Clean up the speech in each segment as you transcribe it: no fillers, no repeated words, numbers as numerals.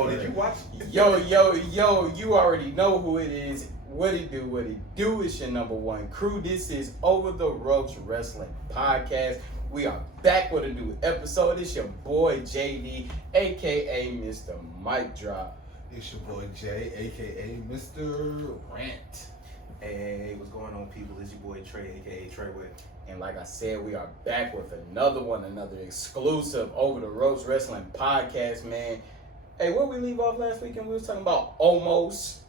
Oh, did you watch? Yo, you already know who it is. What it do? It's your number one crew. This is Over the Ropes Wrestling Podcast. We are back with a new episode. It's your boy JD, aka Mr. Mic Drop. It's your boy Jay, aka Mr. Rant. Hey, what's going on, people? It's your boy Trey, aka Treyway. And like I said, we are back with another exclusive Over the Ropes Wrestling Podcast, man. Hey, where we leave off last weekend? We was talking about almost.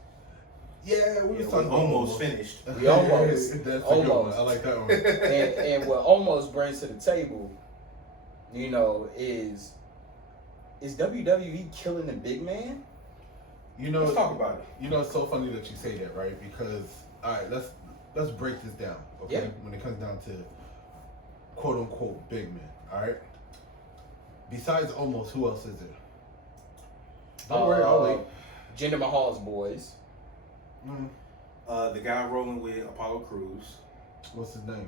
Yeah, we was talking almost finished. We almost. That's almost. I like that one. and what almost brings to the table, you know, is WWE killing the big man? You know, let's talk about it. You know, it's so funny that you say that, right? Because all right, let's break this down, okay? Yeah. When it comes down to quote unquote big men, all right. Besides almost, who else is there? Don't worry, I'll wait. Jinder Mahal's boys. The guy rolling with Apollo Crews. What's his name?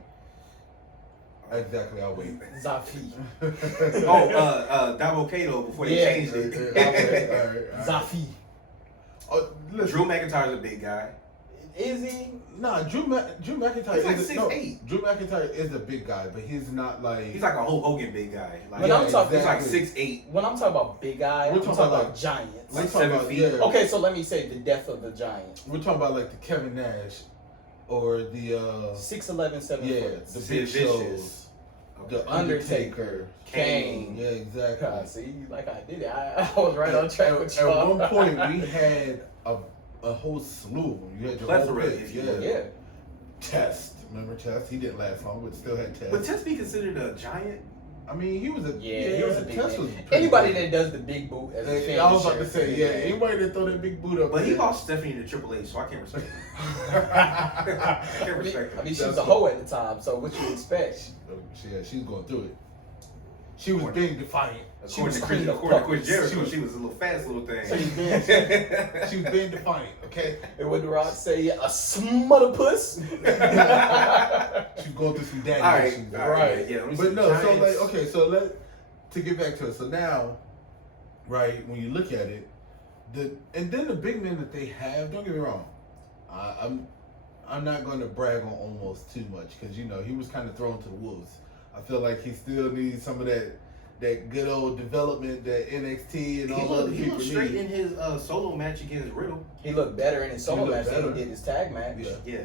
Exactly, I'll wait. Zafi. Davo Kato before they changed it. All right. Zafi. Oh, listen. Drew McIntyre's a big guy. Is he? Nah, Drew McIntyre He's like is 6'8". Drew McIntyre is a big guy, but he's not like He's like a Hulk Hogan big guy. Like, When I'm talking, he's like exactly. 6'8". When I'm talking about big guy, We're I'm talking talking about about giants. like we're talking 7 about, feet. yeah. Okay, so let me say the death of the giant. We're talking about like the Kevin Nash or the 6'11", 7 yeah, foot. the Sid big Vicious. shows, the Undertaker, Kane. Yeah, exactly. See, like I did it. I was right on track with At y'all. one point, we had a whole slew. You had your Plethora, whole pick. if you Yeah. will. Yeah. Test. Remember Test? He didn't last long, but still had Test. Would Test be considered a giant? I mean, he was a He was a big Test man. was pretty Anybody big. that does the big boot as a Hey, fan. I was about to say, yeah, anybody that throw that big boot up. But he there. lost Stephanie to Triple H, so I can't respect him. I can't respect I him. mean, she was a hoe at the time, so what you expect? Yeah, she's going through it. She was being defiant. According to cleaning Chris up Chris Jericho, puppets. she was a little fast little thing. She was being defiant, okay? And what the Rock say? A smother puss? She was going through some daddy All right, issues. all right, yeah. But no, so like, okay, so to get back to it. So now, right, when you look at it, and then the big men that they have, don't get me wrong, I'm not going to brag on almost too much because, you know, he was kind of thrown to the wolves. I feel like he still needs some of that good old development that NXT and all the other He people looked straight need. in his solo match against Riddle. He looked better in his solo He match looked than he better. did his tag match. Yeah. Yeah.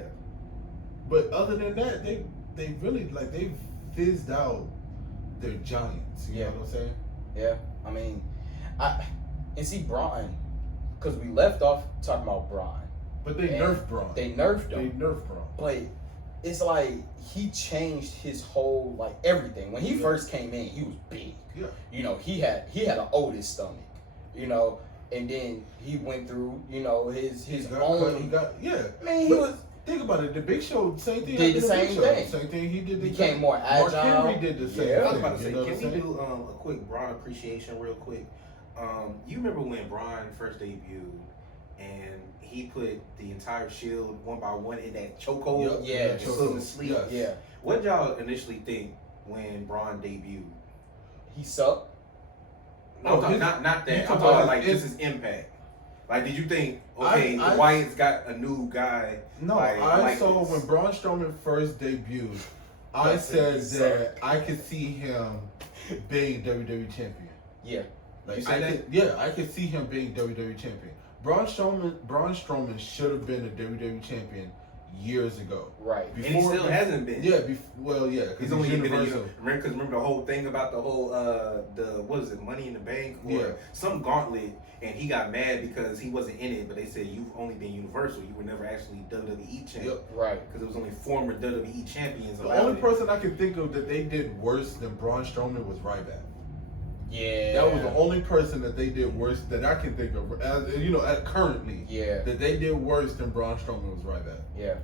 But other than that, they really, like, they fizzed out their giants. You know what I'm saying? Yeah. I mean, and see Braun, because we left off talking about Braun. But they nerfed Braun. They nerfed him. They nerfed Braun. But it's like he changed his whole, like, everything. When he first came in, he was big. Yeah. You know, he had an Otis stomach. You know, and then he went through, you know, his own. I mean, he but was. Think about it. The Big Show, same thing. Did the Big same Show. thing. Same thing. He did. Became more agile. Mark Henry did the same. Yeah. I was thing, about to say, you know what can I'm we saying? do a quick Braun appreciation real quick? You remember when Braun first debuted and he put the entire Shield one by one in that chokehold? Yeah. Still in the sleep? Yes. Yeah. What did y'all initially think when Braun debuted? He sucked. No, not that. I'm talking about like this is Impact. Like, did you think, okay, the Wyatt's got a new guy? No, I saw when Braun Strowman first debuted, I said that I could see him being WWE champion. Yeah. Like, I could see him being WWE champion. Braun Strowman should have been a WWE champion years ago. Right. And he still hasn't been. Yeah, because he's only been remember the whole thing about the whole what is it, Money in the Bank or some gauntlet, and he got mad because he wasn't in it, but they said you've only been Universal, you were never actually WWE champion. Yep. Right. Because it was only former WWE champions. The only person I can think of that they did worse than Braun Strowman was Ryback. Yeah. That was the only person that they did worse that I can think of, currently. Yeah. That they did worse than Braun Strowman was Ryback. Yeah.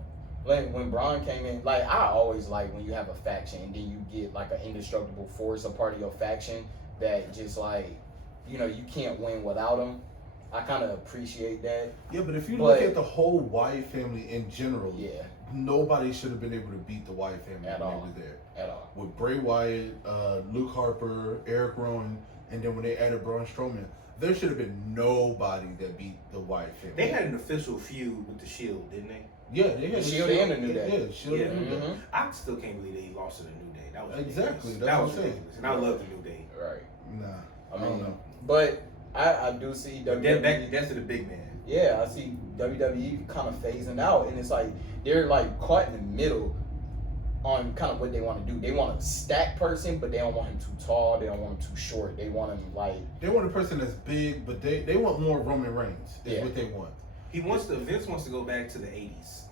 Like when Braun came in, like I always like when you have a faction and then you get like an indestructible force, a part of your faction that just like, you know, you can't win without them. I kind of appreciate that. Yeah, but if you look at the whole Wyatt family in general, nobody should have been able to beat the Wyatt family at when all. they were there. At all. With Bray Wyatt, Luke Harper, Eric Rowan, and then when they added Braun Strowman, there should have been nobody that beat the Wyatt family. They had an official feud with the Shield, didn't they? Yeah, they had The Shield and the New Day. Yeah, Shield and the New Day. I still can't believe they lost to the New Day. That was Exactly. ridiculous. That's That what was I'm saying. ridiculous. And I love the New Day. Right. Nah, I don't mean, know. but I do see WWE. That's to the big man. Yeah, I see WWE kind of phasing out, and it's like they're like caught in the middle on kind of what they want to do. They want a stacked person, but they don't want him too tall. They don't want him too short. They want him like They want a person that's big, but they want more Roman Reigns. Is Yeah. what they want. Vince wants to go back to the 80s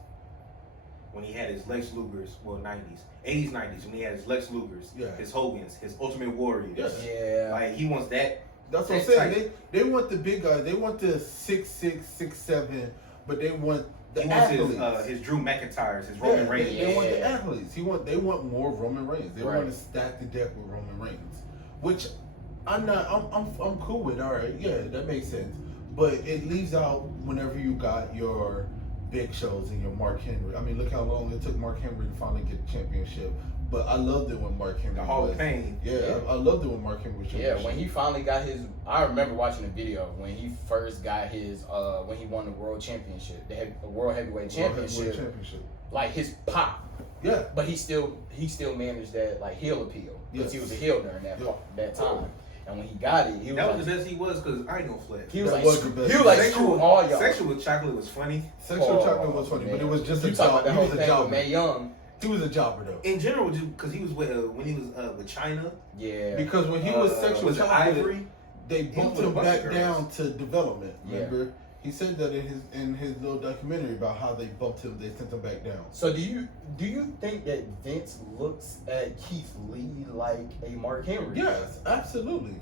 when he had his Lex Lugers, well 90s, 80s, 90s when he had his Lex Lugers, Yeah. his Hogans, his Ultimate Warriors. Yeah. yeah. Like he wants that. That's what I'm saying. They want the big guy. They want the 6'6", 6'7", but they want the He wants athletes. his Drew McIntyres, his Roman Yeah, Reigns. They want the Yeah. athletes. They want more Roman Reigns. They Right. want to stack the deck with Roman Reigns, which I'm cool with. All right, yeah, that makes sense. But it leaves out whenever you got your big shows and your Mark Henry. I mean, look how long it took Mark Henry to finally get the championship. But I loved it when Mark Henry The Hall was. of Fame. Yeah, I loved it when Mark Henry was. Yeah, when he finally got his, I remember watching the video when he first got his, when he won the world championship, the world heavyweight championship, like his pop. Yeah, But he still managed that like heel appeal because he was a heel during that time. And when he got it, he was That like, was the best he was because I ain't gonna flex. he was That like, was the best. he was like, Sexual- screw all y'all. Sexual with Chocolate was funny. Sexual Chocolate was funny, man. but it was just You a talking job. about that He whole was a thing with jobber. Mae Young? He was a jobber though. In general, because he was with when he was with China. Yeah. Because when he was Sexual was it Chocolate, Ivory? they was bumped with a him bunch of back girls. down to development. Yeah. Remember, he said that in his little documentary about how they bumped him. They sent him back down. So do you think that Vince looks at Keith Lee like a Mark Henry? Yes, absolutely.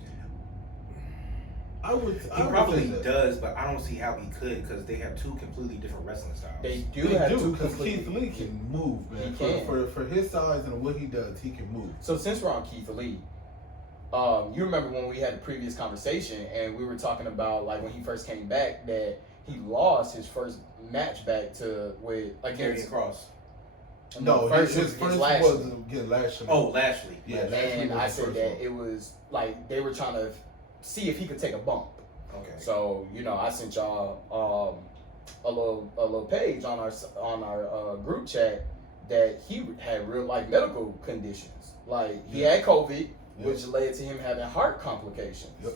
I would. He I would probably say that. does, but I don't see how he could because they have two completely different wrestling styles. They do They have do two because completely. Keith Lee can move, man. He can. For his size and what he does, he can move. So since we're on Keith Lee, you remember when we had the previous conversation and we were talking about like when he first came back that he lost his first match back Karrion against Cross. No, first his against first Lashley. was against Lashley. Oh, Lashley. yeah. Lashley And was I the said first that one. it was like they were trying to see if he could take a bump. Okay. So I sent y'all a little page on our group chat that he had real life medical conditions. Like he had COVID, which led to him having heart complications. Yep.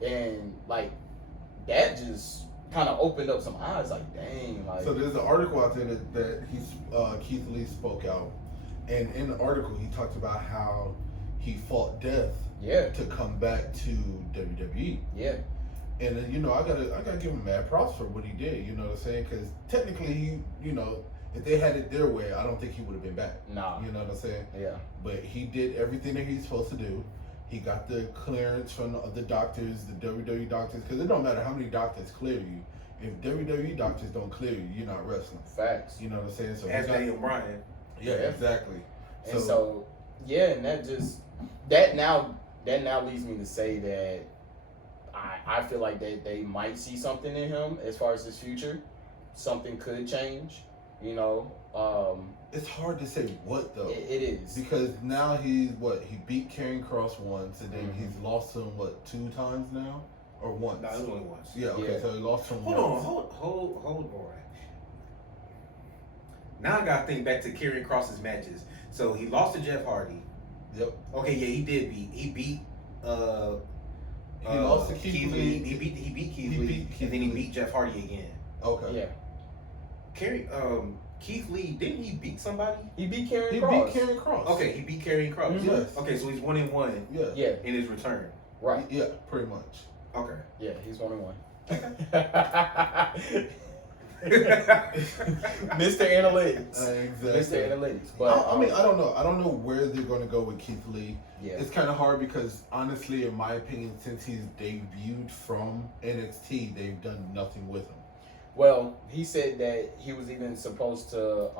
Yeah. And like that just kind of opened up some eyes. Like dang, like So there's an article out there that Keith Lee spoke out, and in the article he talked about how he fought death yeah, to come back to WWE. yeah, And I gotta give him mad props for what he did. You know what I'm saying? Because technically, if they had it their way, I don't think he would have been back. nah, You know what I'm saying? yeah, But he did everything that he's supposed to do. He got the clearance from the doctors, the WWE doctors, because it don't matter how many doctors clear you. If WWE doctors don't clear you, you're not wrestling. facts. You know what I'm saying? So As he got- Daniel Bryan. yeah, exactly. And so yeah, and that now leads me to say that I feel like they might see something in him as far as his future. Something could change, it's hard to say what though. It is. Because now he beat Karrion Cross once, and then he's lost to him 2 times now, or once. No, it was only once. Yeah, okay, Yeah. so he lost to him Hold once. on. Now I gotta think back to Karrion Cross's matches. So he lost to Jeff Hardy. Yep. Okay, yeah, he did beat. He beat. He lost to Keith Lee. He beat Keith He Lee, beat Keith and then he Lee. beat Jeff Hardy again. Okay. Yeah, Keith Lee, didn't he beat somebody? he beat Karrion He Cross. beat Karrion Cross. Okay, he beat Karrion Cross. Mhm. Yes. Okay, so he's 1-1 Yeah. Yeah, in his return. right. Yeah, pretty much. Okay. Yeah, he's 1-1. Mr. Analytics. Exactly. Mr. Analytics. But I mean, I don't know. I don't know where they're going to go with Keith Lee. yeah, It's kind of hard because, honestly, in my opinion, since he's debuted from NXT, they've done nothing with him. well, he said that he was even supposed to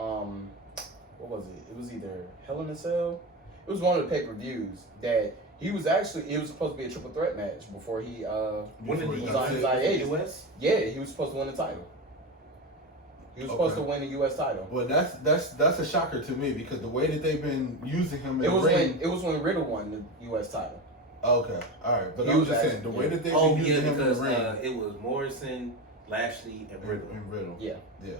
what was it? It was either Hell in a Cell. It was one of the pay-per-views that it was supposed to be a triple threat match before he When did he was on his hiatus. US? Yeah, he was supposed to win the title. He was supposed to win the U.S. title. Well, that's a shocker to me because the way that they've been using him in It was the ring. when Riddle won the U.S. title. Okay, all right, but He I was was just saying actually- the way that they Oh been yeah, using him in the because ring it was Morrison, Lashley, and Riddle. and Riddle. Yeah. Yeah,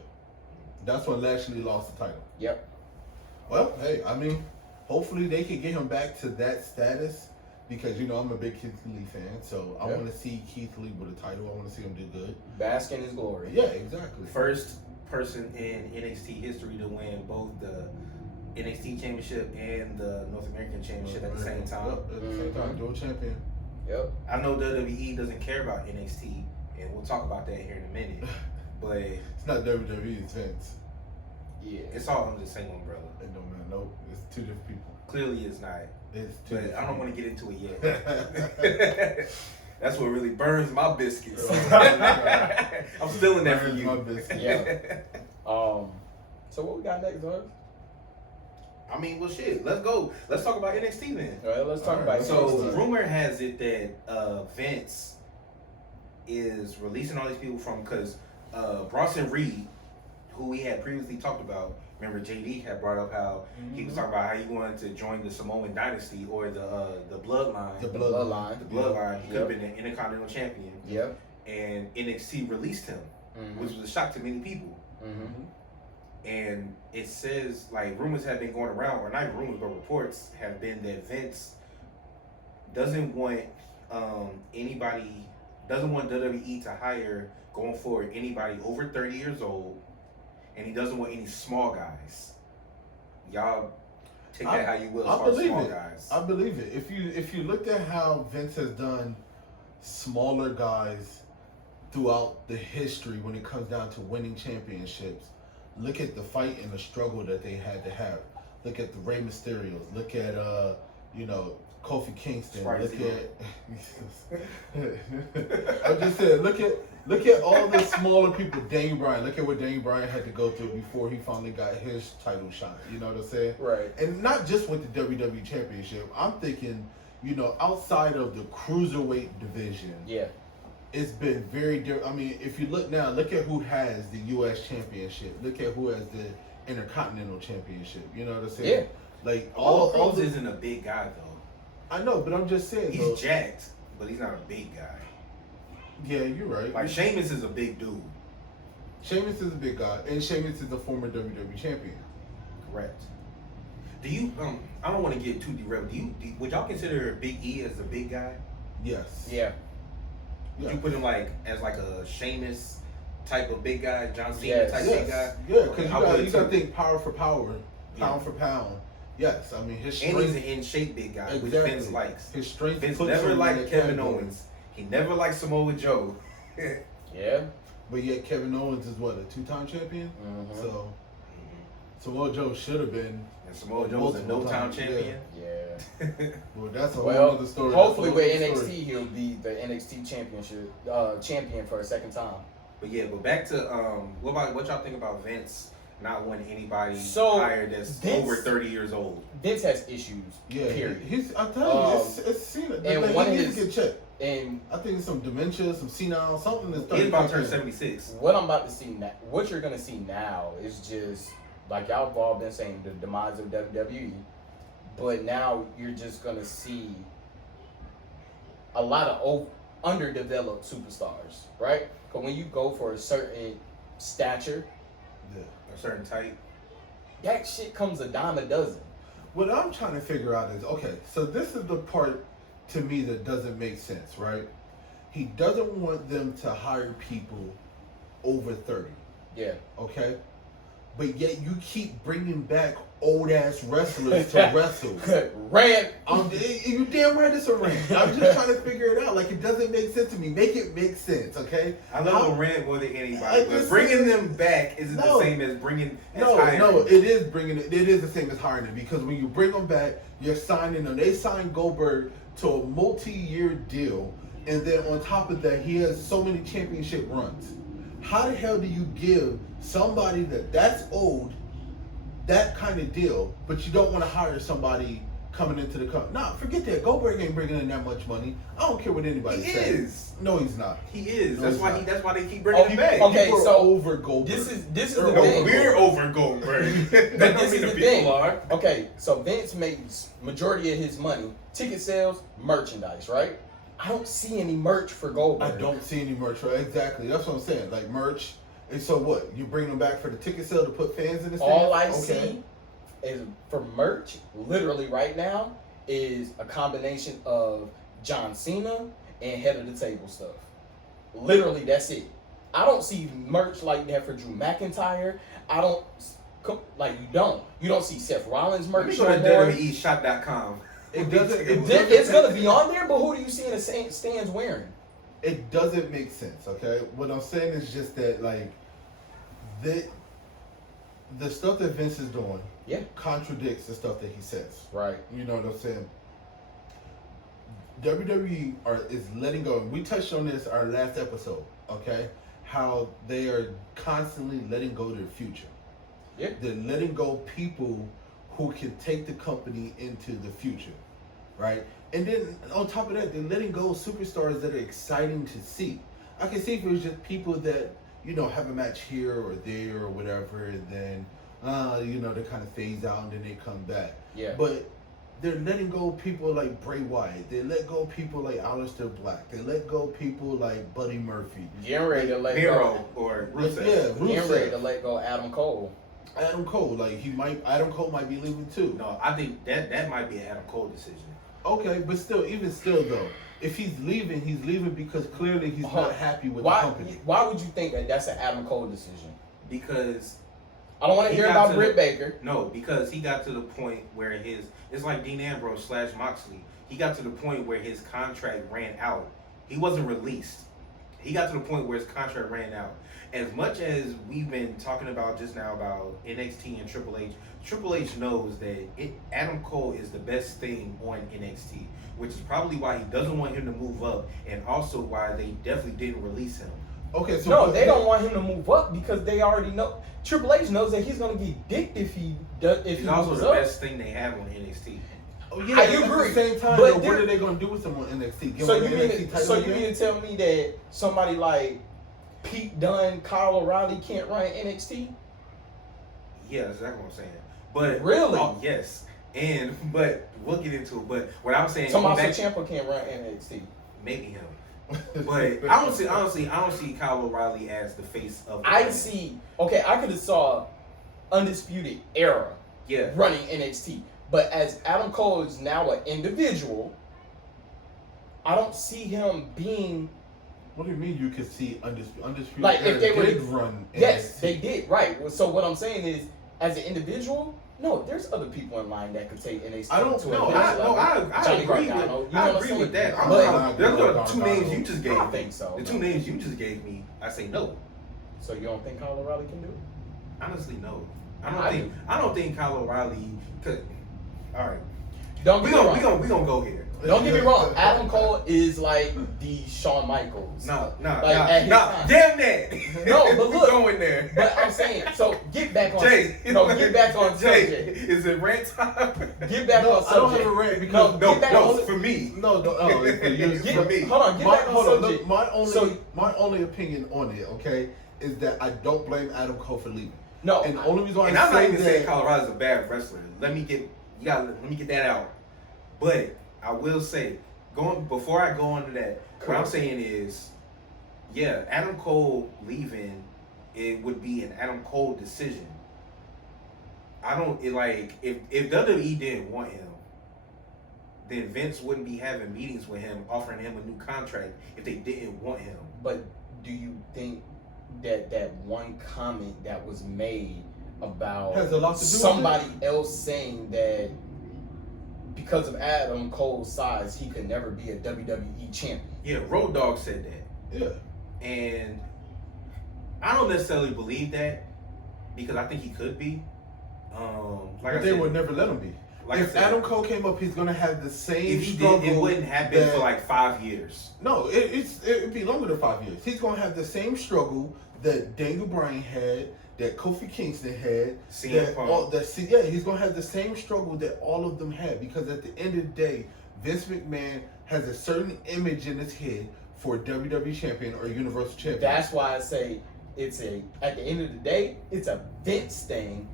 that's when Lashley lost the title. Yep. Well, hey, I mean, hopefully they can get him back to that status because I'm a big Keith Lee fan, so I want to see Keith Lee with a title. I want to see him do good. Bask in his glory. Yeah, exactly. First person in NXT history to win both the NXT Championship and the North American Championship at the same time. Yep, at the same time, dual champion. Yep. I know WWE doesn't care about NXT, and we'll talk about that here in a minute. But It's not WWE, it's Vince. Yeah. it's all under the same umbrella. It don't matter. Nope, it's two different people. Clearly, it's not. It's two. But I don't want to to get into it yet. That's what really burns my biscuits. Right. I'm stealing that from Burns you. my biscuits. Yeah. So what we got next, Zard? I mean, well, shit. Let's go. Let's talk about NXT then. All right, let's talk All about right, So, NXT. rumor has it that Vince is releasing all these people from because Bronson Reed, who we had previously talked about. Remember, JD had brought up how he was talking about how he wanted to join the Samoan dynasty or the bloodline. The The bloodline. bloodline. The bloodline. He could have Yep. been an Intercontinental Champion. Yep. And NXT released him, Mm-hmm. which was a shock to many people. Mm-hmm. And it says, like, rumors have been going around, or not rumors, but reports have been that Vince doesn't want WWE to hire, going forward, anybody over 30 years old, and he doesn't want any small guys. Y'all take that how you will as I far as believe small it. guys. I believe it. If you looked at how Vince has done smaller guys throughout the history when it comes down to winning championships, look at the fight and the struggle that they had to have. Look at the Rey Mysterios. Look at Kofi Kingston. Sprite Look Zero. at I'm just saying, look at all the smaller people. Daniel Bryan. Look at what Daniel Bryan had to go through before he finally got his title shot. You know what I'm saying? Right. And not just with the WWE Championship. I'm thinking, outside of the cruiserweight division, Yeah. it's been very different. I mean, if you look now, look at who has the U.S. Championship. Look at who has the Intercontinental Championship. You know what I'm saying? Yeah. Like All all Cruz the, isn't a big guy though. I know, but I'm just saying. though, He's jacked, but he's not a big guy. yeah, you're right. Like Sheamus is a big dude. Sheamus is a big guy, and Sheamus is a former WWE champion. Correct. Do you? I don't want to get too derailed. Would y'all consider Big E as a big guy? Yes. Yeah. Would Yeah. you put him as a Sheamus type of big guy, John Cena Yes. type big guy? Yeah, because I would you got to too. think power for power, pound Yeah. for pound. Yes, I mean his And he's strength. an in shape big guy, which Exactly. Vince likes. His strength. Vince puts never him in liked that Kevin category. Owens. He never liked Samoa Joe. Yeah. But yet Kevin Owens is what, a 2-time champion? Mm-hmm. So Samoa Joe should have been. And Samoa Joe was a Multiple no-time times, champion. Yeah. Well, that's a Well, whole other story. hopefully That's a with whole other NXT story. he'll be the NXT champion for a second time. But back to what y'all think about Vince not wanting anybody So, hired that's Vince- over 30 years old? Vince has issues. Yeah, Period. I'm telling you, Um, it's Cena. and Like, one he of needs to his- get checked. And I think it's some dementia, some senile, something that's He's about to turn starting 76. what I'm about to see now, what you're gonna see now is just like y'all have all been saying, the demise of WWE. But now you're just gonna see a lot of underdeveloped superstars, right? Because when you go for a certain stature, Yeah. A certain type. that shit comes a dime a dozen. What I'm trying to figure out is, okay, so this is the part to me that doesn't make sense, right? He doesn't want them to hire people over 30, Yeah. okay? But yet you keep bringing back old ass wrestlers to wrestle. Rant. You damn right it's a rant. I'm just trying to figure it out. Like, it doesn't make sense to me. Make it make sense, okay? I love a rant more than anybody, I but just bringing said- them back isn't No. the same as bringing as No, hiring. it is bringing it. It is the same as hiring them, because when you bring them back, you're signing them. They signed Goldberg to a multi-year deal, and then on top of that, he has so many championship runs. How the hell do you give somebody that's old that kind of deal, but you don't want to hire somebody coming into the company. Nah, forget that. Goldberg ain't bringing in that much money. I don't care what anybody says. He is. No, he's not. He is. No, That's why they keep bringing him back. Okay, People so are over Goldberg. This is the No, thing. we're over Goldberg. That But don't this mean is the the people thing. are. Okay, so Vince makes majority of his money ticket sales, merchandise, right? I don't see any merch for Goldberg. I don't see any merch. Right? Exactly. That's what I'm saying. Like merch. And so what? You bring them back for the ticket sale to put fans in the stand? All I see is for merch, literally right now, is a combination of John Cena and head of the table stuff. Literally, that's it. I don't see merch like that for Drew McIntyre. I don't you don't see Seth Rollins Let merch me go no to more. WWEshop.com. It doesn't. It's gonna be on there, but who do you see in the stands wearing? It doesn't make sense. Okay. What I'm saying is just that like the stuff that Vince is doing contradicts the stuff that he says. Right. You know what I'm saying? WWE is letting go. We touched on this our last episode, okay? How they are constantly letting go of their future. Yeah. They're letting go people who can take the company into the future, right? And then on top of that, they're letting go of superstars that are exciting to see. I can see if it was just people that, you know, have a match here or there or whatever, and then, you know, they kind of phase out and then they come back. Yeah. But they're letting go of people like Bray Wyatt. They let go of people like Aleister Black. They let go of people like Buddy Murphy. Getting ready to let Miro or Rusev. Yeah, Getting ready Rusev. to let go of Adam Cole. Adam Cole, like Adam Cole might be leaving too. No, I think that might be an Adam Cole decision. Okay, but still, even still though, if he's leaving because clearly he's not happy with the company. Why would you think that that's an Adam Cole decision? Because I don't want to hear about Britt Baker. No, because he got to the point where it's like Dean Ambrose / Moxley. He got to the point where his contract ran out. He wasn't released. He got to the point where his contract ran out. As much as we've been talking about just now about NXT and Triple H knows that Adam Cole is the best thing on NXT, which is probably why he doesn't want him to move up, and also why they definitely didn't release him. Okay, so no, they don't want him to move up because they already know. Triple H knows that he's going to get dicked if he He's also the best thing they have on NXT. Oh yeah, I at agree. the same time, But though, what are they going to do with him on NXT? Give So him you an mean NXT title so you again? mean to tell me that somebody like Pete Dunne, Kyle O'Reilly can't run NXT? Yeah, that's exactly what I'm saying. But really, yes, but we'll get into it. But what I'm saying, Tommaso Ciampa can't run NXT. Maybe him. But I don't see Kyle O'Reilly as the face of the brand. I could have saw Undisputed Era running NXT. But as Adam Cole is now an individual, I don't see him being. What do you mean you could see Undisputed like Era if they did were run yes, NXT. they did, right. So what I'm saying is, as an individual, no, there's other people in line that could take NXT I agree with that. But there's the two names you just gave me. I think so. The two names you just gave me, I say no. So you don't think Kyle O'Reilly can do it? Honestly, no. I don't think Kyle O'Reilly could. All right. We gonna go here. Don't get me wrong. Adam Cole is like the Shawn Michaels. Damn that. No, but look. Going there. But I'm saying, so get back on. Jay. Get back on Jay. subject. Is it rant time? Get back on subject. I don't have a rant because for me. No, for me. Hold on, get back on subject. My only opinion on it, okay, is that I don't blame Adam Cole for leaving. No, and the only reason why I'm not even saying Colorado's a bad wrestler. Let me get that out. But I will say, before I go into that, what I'm saying is, yeah, Adam Cole leaving, it would be an Adam Cole decision. If WWE didn't want him, then Vince wouldn't be having meetings with him, offering him a new contract if they didn't want him. But do you think that one comment that was made about has a lot to do somebody else saying that because of Adam Cole's size, he could never be a WWE champion? Yeah, Road Dogg said that. Yeah. And I don't necessarily believe that because I think he could be. But they would never let him be. If Adam Cole came up, he's gonna have the same struggle. It wouldn't happen for like 5 years. No, it'd be longer than 5 years. He's gonna have the same struggle that Daniel Bryan had, that Kofi Kingston had. CM Punk. He's gonna have the same struggle that all of them had, because at the end of the day, Vince McMahon has a certain image in his head for a WWE champion or a Universal champion. That's why I say at the end of the day, it's a Vince thing.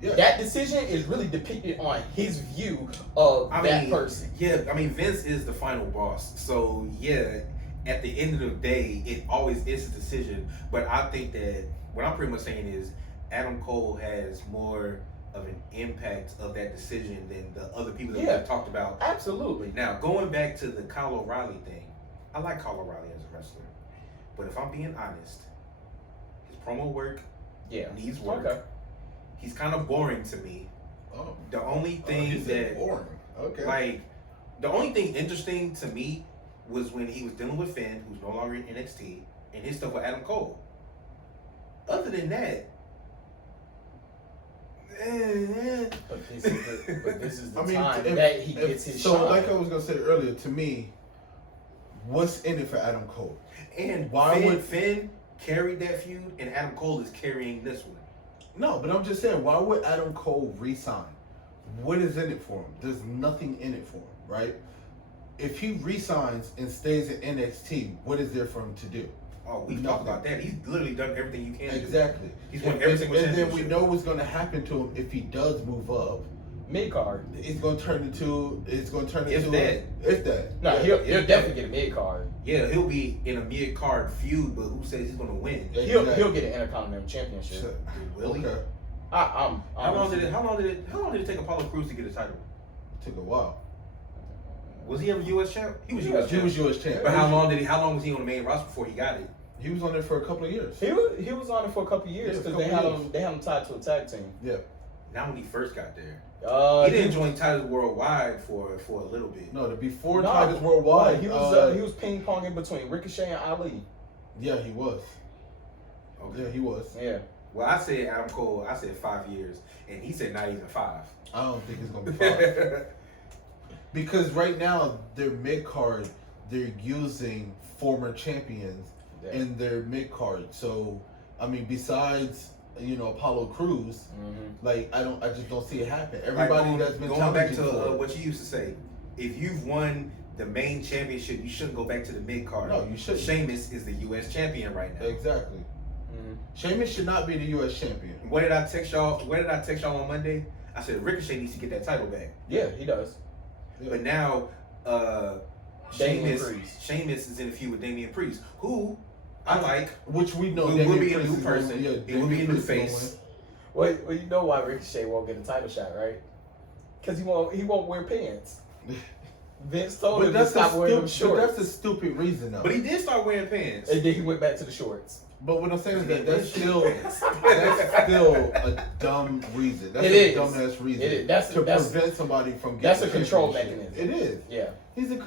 Yeah. That decision is really depicted on his view of that person. Yeah, I mean, Vince is the final boss. So, yeah, at the end of the day, it always is a decision. But I think that what I'm pretty much saying is Adam Cole has more of an impact of that decision than the other people that we've talked about. Absolutely. Now, going back to the Kyle O'Reilly thing, I like Kyle O'Reilly as a wrestler. But if I'm being honest, his promo work needs work. Okay. He's kind of boring to me. Oh. The only thing boring. Okay. Like, the only thing interesting to me was when he was dealing with Finn, who's no longer in NXT, and his stuff with Adam Cole. Other than that, But this is the I mean, time that he gets his so, shot. like I was gonna say earlier, to me, what's in it for Adam Cole? And Why would Finn carried that feud, and Adam Cole is carrying this one? No, but I'm just saying, why would Adam Cole resign? What is in it for him? There's nothing in it for him, right? If he resigns and stays in NXT, what is there for him to do? Oh, we've talked about that. He's literally done everything you can Exactly. do. He's won every single And then championship. we know what's going to happen to him if he does move up. Mid card. It's going to turn into. If that. No, Yeah. he'll definitely get a mid card. Yeah, he'll be in a mid-card feud, but who says he's going to win? He'll get an Intercontinental Championship. Will he? Okay. How long did it take Apollo Crews to get a title? Took a while. Was he ever U.S. champ? He was He U.S. champ. was U.S. champ. But how long was he on the main roster before he got it? He was on there for a couple of years. He was on it for a couple of years because they had him tied to a tag team. Yeah. Not when he first got there. He didn't join Titles Worldwide for a little bit. No, before Tigers Worldwide, he was ping ponging between Ricochet and Ali. Yeah, he was. Okay. Yeah, he was. Yeah. Well, I said Adam Cole. I said 5 years, and he said not even 5. I don't think it's gonna be 5. Because right now their mid card, they're using former champions in their mid card. So I mean, besides Apollo Crews, like I just don't see it happen. Everybody that's been going back to for what you used to say, if you've won the main championship, you shouldn't go back to the mid card. No, you shouldn't. Sheamus is the U.S. champion right now. Exactly. Sheamus should not be the U.S. champion. What did I text y'all on Monday? I said Ricochet needs to get that title back. Yeah, he does. Yeah. But now, Sheamus is in a feud with Damian Priest, who I like. Which we know will be a Priest new is person. Gonna, It will be a new face. Well, you know why Ricochet won't get a title shot, right? Because he won't wear pants. Vince told him to stop wearing them shorts. But that's a stupid reason, though. But he did start wearing pants. And then he went back to the shorts. But what I'm saying is that's still a dumb reason. That's a dumbass reason. It is. That's prevent somebody from getting. That's a control mechanism. It is. Yeah. He's an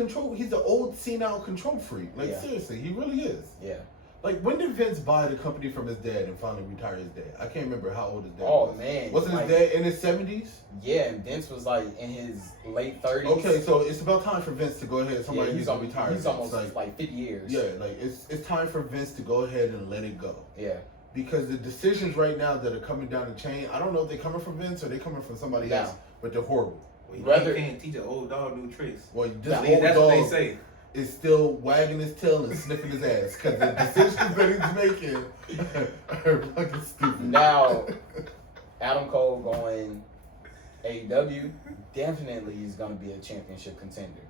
old senile control freak. Like seriously, he really is. Yeah. Like when did Vince buy the company from his dad and finally retire his dad? I can't remember how old his dad was. Oh man. Wasn't his dad in his 70s? Yeah, and Vince was like in his late 30s. Okay, so it's about time for Vince to go ahead. Somebody who's gonna retire. He's almost like 50 years. Yeah, like it's time for Vince to go ahead and let it go. Yeah. Because the decisions right now that are coming down the chain, I don't know if they're coming from Vince or they're coming from somebody else, but they're horrible. Well, you can't teach an old dog new tricks. Well, that's what they say. Is still wagging his tail and sniffing his ass because the decisions that he's making are fucking stupid. Now, Adam Cole going AEW definitely is going to be a championship contender.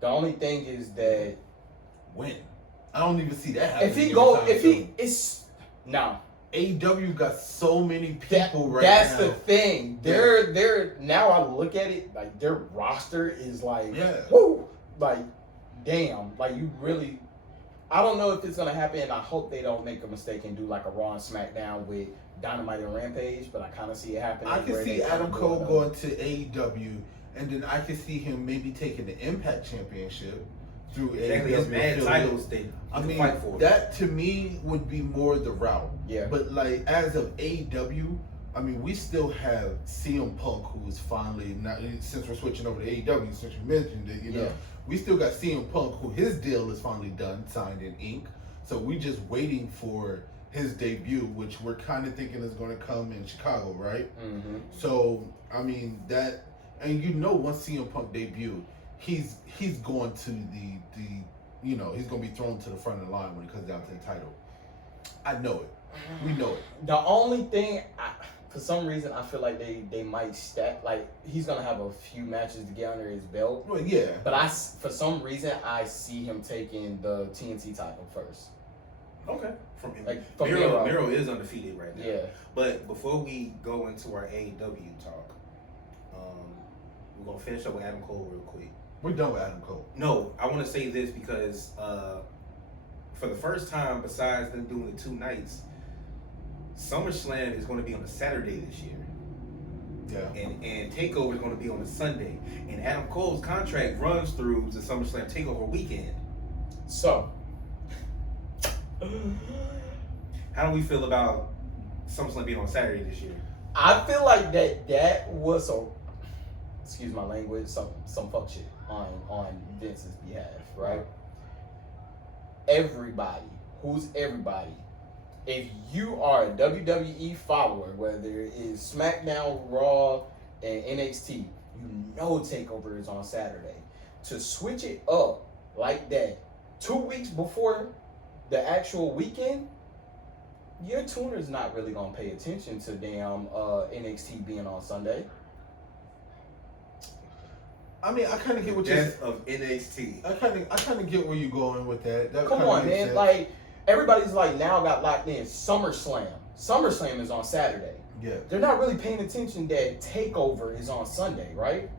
The only thing is that when I don't even see that happening. AEW got so many people right now. That's the thing. They're now I look at it like their roster is like whoo, like damn, like you really. I don't know if it's gonna happen, and I hope they don't make a mistake and do like a Raw and SmackDown with Dynamite and Rampage. But I kind of see it happening. I can see Adam Cole going to AEW, and then I can see him maybe taking the Impact Championship through AEW. Mad titles fight for. That to me would be more the route. Yeah. But like as of AEW, I mean, we still have CM Punk, who is finally not since we're switching over to AEW. Since you mentioned it, you know. We still got CM Punk, who his deal is finally done, signed in ink. So we just waiting for his debut, which we're kind of thinking is going to come in Chicago, right? Mm-hmm. So I mean that, and once CM Punk debut, he's going to the he's going to be thrown to the front of the line when it comes down to the title. I know it. We know it. The only thing, for some reason, I feel like they might stack. Like, he's gonna have a few matches to get under his belt. Well, yeah. But for some reason, I see him taking the TNT title first. Okay. From Miro. Miro is undefeated right now. Yeah. But before we go into our AEW talk, we're gonna finish up with Adam Cole real quick. We're done with Adam Cole. No, I want to say this because for the first time, besides them doing the 2 nights, SummerSlam is going to be on a Saturday this year. Yeah. And Takeover is going to be on a Sunday. And Adam Cole's contract runs through the SummerSlam Takeover weekend. So, how do we feel about SummerSlam being on Saturday this year? I feel like that was excuse my language, some fuck shit on Vince's behalf, right? Everybody, if you are a WWE follower, whether it is SmackDown, Raw, and NXT, you know Takeover is on Saturday. To switch it up like that 2 weeks before the actual weekend, your tuner's not really gonna pay attention to damn NXT being on Sunday. I mean, I kind of get what Death of NXT. I kind of get where you're going with that. Come on, man. Sense. Like, everybody's like now got locked in. SummerSlam is on Saturday. Yeah. They're not really paying attention that Takeover is on Sunday, right?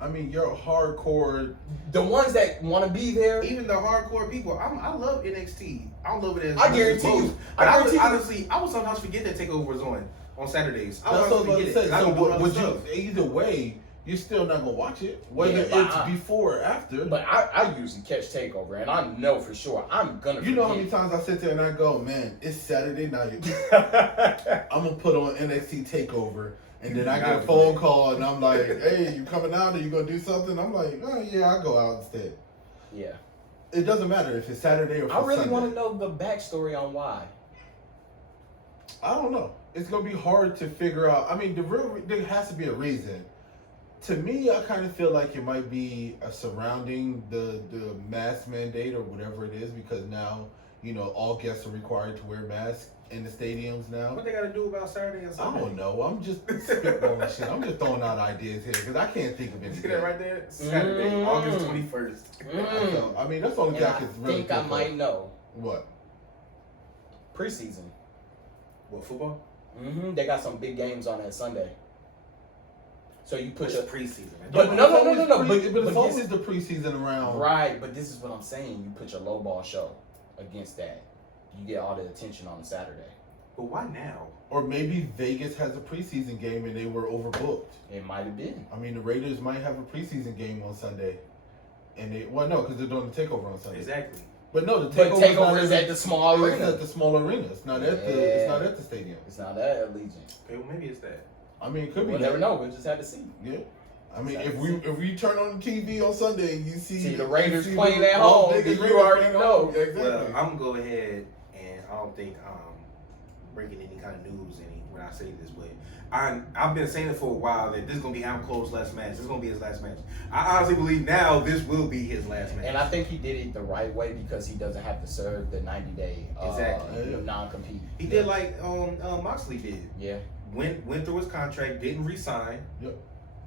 I mean, you're hardcore. The ones that want to be there. Even the hardcore people. I love NXT. I don't love it as I guarantee most, you. But I guarantee honestly, I would sometimes forget that Takeover is on Saturdays. I That's would what I was forget about to it. say. I So don't do other stuff. either way, you're still not gonna watch it, whether Yeah, it's before or after. But I usually catch Takeover, and I know for sure I'm gonna. You know how many times I sit there and I go, man, it's Saturday night. I'm gonna put on NXT Takeover, and then I get a phone call, and I'm like, hey, you coming out? Are you gonna do something? I'm like, oh yeah, I'll go out instead. Yeah. It doesn't matter if it's Saturday or if I it's really Sunday. want to know the backstory on why. I don't know. It's gonna be hard to figure out. I mean, there has to be a reason. To me, I kind of feel like it might be surrounding the mask mandate or whatever it is, because now all guests are required to wear masks in the stadiums now. What they got to do about Saturday and Sunday? I don't know. I'm just spitballing shit. I'm just throwing out ideas here because I can't think of anything. See that right there? Saturday, August 21st. So, I mean, that's the only thing I can really think I of. might know. What? Preseason. What, football? Mm-hmm. They got some big games on that Sunday. So you put It's your preseason. Man. But no. But it's But always the preseason around. right. But this is what I'm saying. You put your low ball show against that. You get all the attention on Saturday. But why now? Or maybe Vegas has a preseason game and they were overbooked. It might have been. I mean, the Raiders might have a preseason game on Sunday, and no, because they're doing the takeover on Sunday. Exactly. But no, But Takeover is at the small It's arena. at the small arena. It's not at the stadium. It's not that Allegiant. Okay, well, maybe it's that. I mean, it could be. We'll never know. We'll just have to see. Yeah. I mean, if we turn on the TV on Sunday and you see the Raiders you see playing the at home, Vegas then you Raiders already playing at know. home. Yeah, exactly. Well, I'm going to go ahead, and I don't think I'm breaking any kind of news when I say this, but I've been saying it for a while that this is going to be Adam Cole's last match. This is going to be his last match. I honestly believe now this will be his last match. And I think he did it the right way because he doesn't have to serve the 90-day Exactly. non-compete. He did like Moxley did. Yeah. Went through his contract, didn't re-sign, Yep.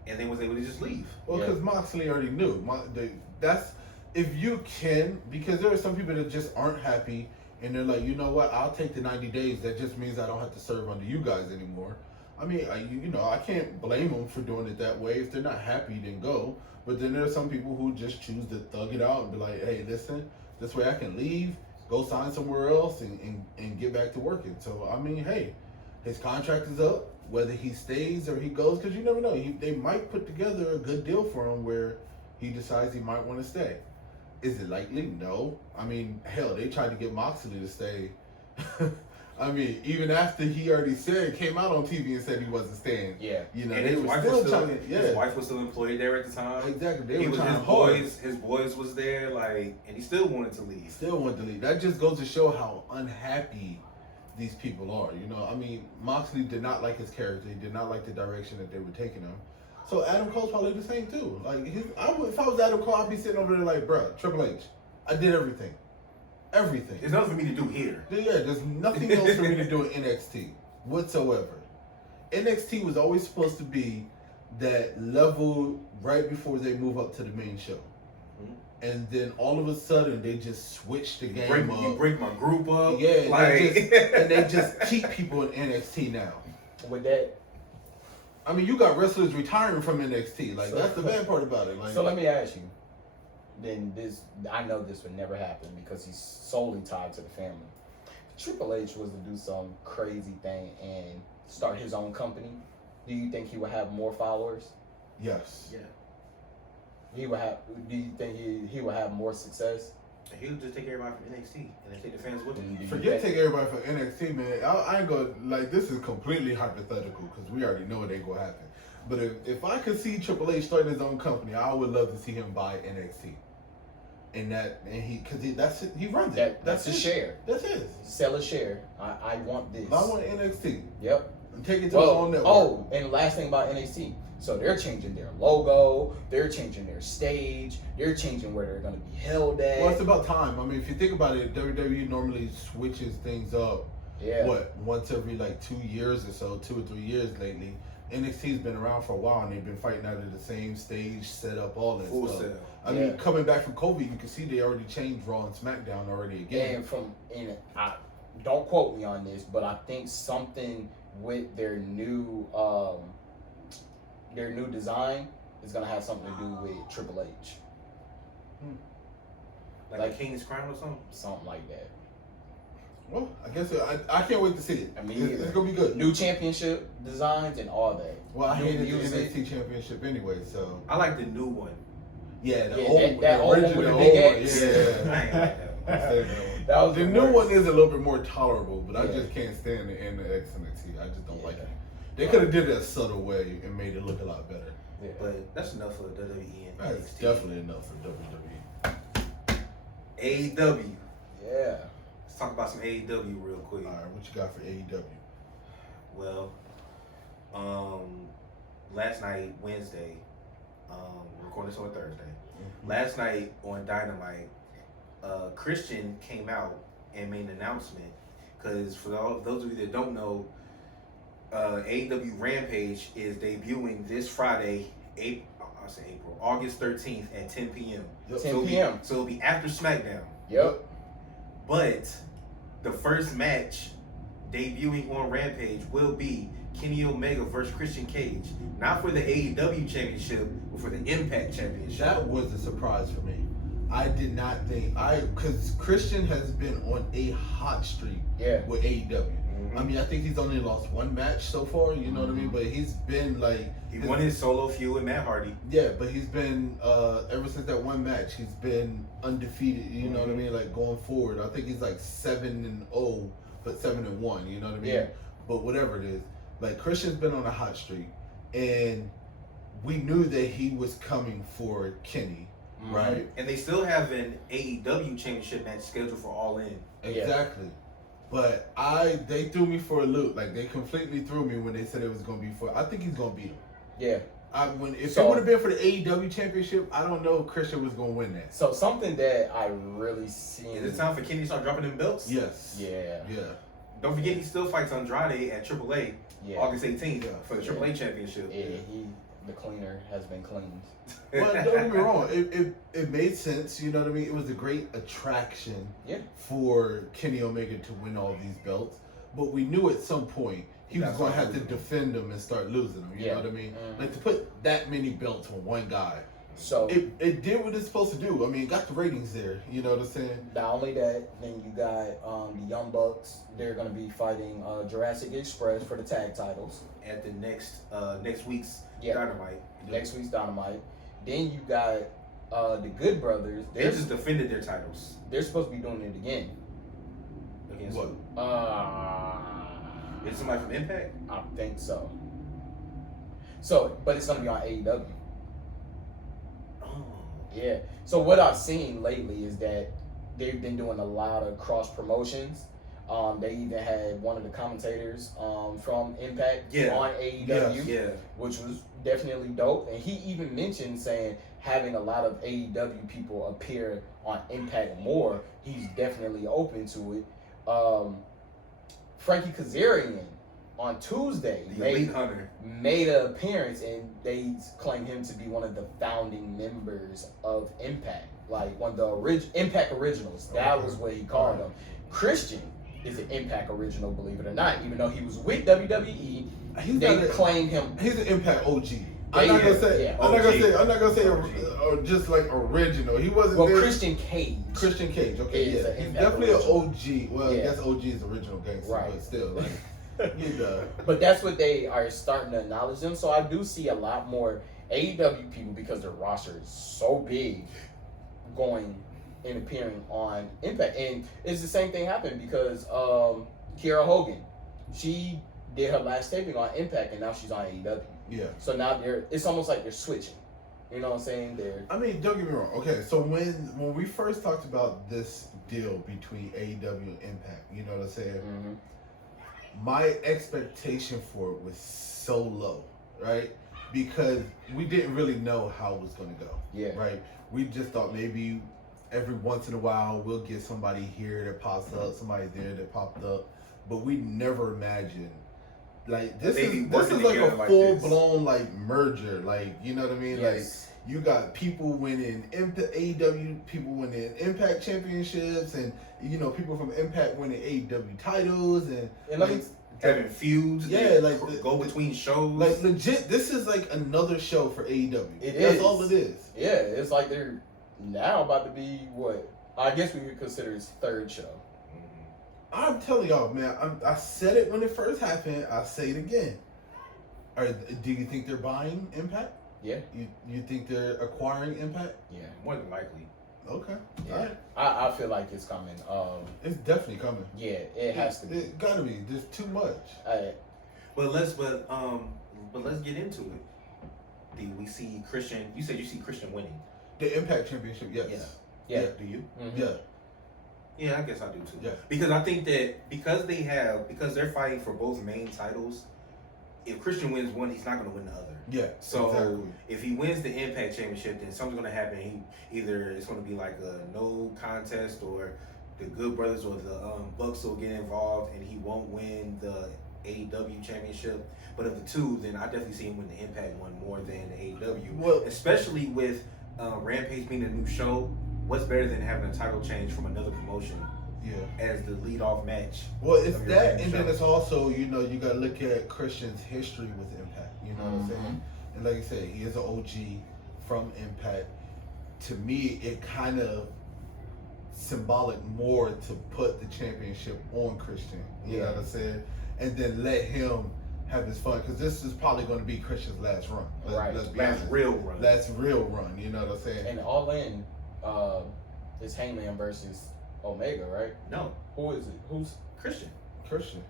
and then was able to just leave. Well, because Moxley already knew. That's if you can, because there are some people that just aren't happy, and they're like, you know what? I'll take the 90 days. That just means I don't have to serve under you guys anymore. I mean, I can't blame them for doing it that way. If they're not happy, then go. But then there are some people who just choose to thug it out and be like, hey, listen, this way I can leave, go sign somewhere else, and get back to working. So, I mean, hey, his contract is up. Whether he stays or he goes, because you never know. They might put together a good deal for him where he decides he might want to stay. Is it likely? No. I mean, hell, they tried to get Moxley to stay. I mean, even after he already came out on TV and said he wasn't staying. Yeah. And they his were wife still was trying to. his wife was still employed there at the time. Exactly. They were trying his boys was there, and he still wanted to leave. Still wanted to leave. That just goes to show how unhappy these people are. You know, I mean, Moxley did not like his character. He did not like the direction that they were taking him. So Adam Cole's probably the same too. Like, if I was Adam Cole, I'd be sitting over there like, bruh, Triple H, I did everything. Everything. There's nothing for me to do here. Yeah, there's nothing else for me to do in NXT whatsoever. NXT was always supposed to be that level right before they move up to the main show. And then all of a sudden they just switch the game up. You break my group up. Yeah, like... they just keep people in NXT now. With that, I mean, you got wrestlers retiring from NXT. Like, that's the bad part about it. Like, so let me ask you. Then I know this would never happen because he's solely tied to the family. If Triple H was to do some crazy thing and start his own company, do you think he would have more followers? Yes. Yeah. Do you think he would have more success? He would just take everybody from NXT and then take the fans with him. Forget take everybody from NXT, man. I ain't gonna, like, this is completely hypothetical because we already know it ain't gonna happen. But if I could see Triple H starting his own company, I would love to see him buy NXT. He runs it. That's his share. That's his. Sell a share. I want this. I want NXT. Yep. And take it to his own network. Oh, and the last thing about NXT. So they're changing their logo, they're changing their stage, they're changing where they're going to be held at. Well, it's about time. I mean, if you think about it, WWE normally switches things up. Yeah. Once every like 2 years or so, 2 or 3 years lately. NXT's been around for a while and they've been fighting out of the same stage, set up, all that Full stuff. set. I mean, coming back from COVID, you can see they already changed Raw and SmackDown already again. And don't quote me on this, but I think something with their new design is gonna have something to do with Triple H. Like a King's Crown or something? Something like that. Well, I guess I can't wait to see it. I mean, it's gonna be good. New championship designs and all that. Well, I hated the music. NXT championship anyway, so. I like the new one. Yeah, that old one with the big X. Yeah. I ain't like that. That was The the new worst. one is a little bit more tolerable, but I Yeah. just can't stand the NXT. I just don't like Yeah. it. They could have did it a subtle way and made it look a lot better. Yeah. But that's enough for WWE and That's NXT. definitely enough for WWE. AEW. Yeah. Let's talk about some AEW real quick. All right, what you got for AEW? Well, last night, Wednesday, recording this on Thursday. Mm-hmm. Last night on Dynamite, Christian came out and made an announcement. Because for those of you that don't know, AEW Rampage is debuting this Friday, August 13th at 10 p.m. Yep. 10 p.m. So it'll be after SmackDown. Yep. But the first match debuting on Rampage will be Kenny Omega versus Christian Cage. Not for the AEW Championship, but for the Impact Championship. That was a surprise for me. I did not think because Christian has been on a hot streak with AEW. Mm-hmm. I mean, I think he's only lost one match so far. You know what I mean? But he's been like he won his solo feud with Matt Hardy. Yeah, but he's been ever since that one match, he's been undefeated. You know what I mean? Like going forward, I think he's like 7-0, but 7-1. You know what I mean? Yeah. But whatever it is, like Christian's been on a hot streak, and we knew that he was coming for Kenny. Mm-hmm. Right, and they still have an AEW Championship match scheduled for All In. Exactly, but they threw me for a loop. Like they completely threw me when they said it was going to be for. I think he's going to beat him. Yeah. If it would have been for the AEW Championship, I don't know if Christian was going to win that. So something that I really seen. Is it time for Kenny to start dropping them belts? Yes. Yeah. Don't forget he still fights Andrade at AAA August 18th for the AAA Championship. Yeah, the cleaner has been cleaned. Well, don't get me wrong. It made sense. You know what I mean? It was a great attraction for Kenny Omega to win all these belts. But we knew at some point he was going to have to defend them and start losing them. You know what I mean? Like to put that many belts on one guy. So it did what it's supposed to do. I mean, it got the ratings there. You know what I'm saying? Not only that, then you got the Young Bucks. They're going to be fighting Jurassic Express for the tag titles at the next week's Dynamite. Next week's Dynamite. Then you got the Good Brothers. They just defended their titles. They're supposed to be doing it again. Against what? Is somebody from Impact? I think so. So, but it's going to be on AEW. Yeah. So what I've seen lately is that they've been doing a lot of cross promotions. They even had one of the commentators from Impact Yeah. on AEW, Yeah. which was definitely dope. And he even mentioned saying having a lot of AEW people appear on Impact more, he's definitely open to it. Frankie Kazarian on Tuesday The Elite Hunter. made an appearance, and they claim him to be one of the founding members of Impact, like one of the Impact originals. That was what he called him. Christian is an Impact original, believe it or not, even though he was with WWE. They claim him. He's an Impact OG. I'm not gonna say just like original. He wasn't. Well, there. Christian Cage. Christian Cage. Okay, is yeah, an he's Impact definitely original. an OG. Well, I guess OG is original gangster, Right. but still, like, you know. But that's what they are starting to acknowledge them. So I do see a lot more AEW people, because their roster is so big, going and appearing on Impact. And it's the same thing happened because Kiera Hogan, she did her last taping on Impact, and now she's on AEW. Yeah. So now it's almost like they're switching. You know what I'm saying? I mean, don't get me wrong. Okay, so when we first talked about this deal between AEW and Impact, you know what I'm saying? Mm-hmm. My expectation for it was so low, right? Because we didn't really know how it was going to go. Yeah. Right? We just thought maybe every once in a while we'll get somebody here that pops up, somebody there that popped up, but we never imagined. Like this is like a full blown like merger, like, you know what I mean? Yes. Like you got people winning AEW, people winning Impact championships, and you know people from Impact winning AEW titles, and like having feuds. Yeah, like go between shows. Like legit, this is like another show for AEW. That's all it is. Yeah, it's like they're now about to be what I guess we could consider his third show. I'm telling y'all, man. I said it when it first happened. I say it again. Do you think they're buying Impact? Yeah. You think they're acquiring Impact? Yeah, more than likely. Okay. Yeah. All right. I feel like it's coming. It's definitely coming. Yeah, it has to be. It gotta be. There's too much. But let's get into it. Do we see Christian? You said you see Christian winning The Impact Championship, yes. Yeah. Do you? Mm-hmm. Yeah. Yeah, I guess I do too. Yeah. Because I think that because they're fighting for both main titles, if Christian wins one, he's not going to win the other. Yeah. So exactly. if he wins the Impact Championship, then something's going to happen. Either it's going to be like a no contest, or the Good Brothers or the Bucks will get involved, and he won't win the AEW Championship. But of the two, then I definitely see him win the Impact one more than the AEW. Well, especially with Rampage being a new show. What's better than having a title change from another promotion? Yeah. As the lead-off match. Well, it's that, and then it's also, you know, you got to look at Christian's history with Impact. You know what I'm saying? And like I said, he is an OG from Impact. To me, it kind of symbolic more to put the championship on Christian. You know what I'm saying? And then let him have his fun, because this is probably going to be Christian's last run. Let's be honest. Real run. Last real run. You know what I'm saying? And All In is Hangman versus Omega, right? No. Who is it? Who's Christian? Christian.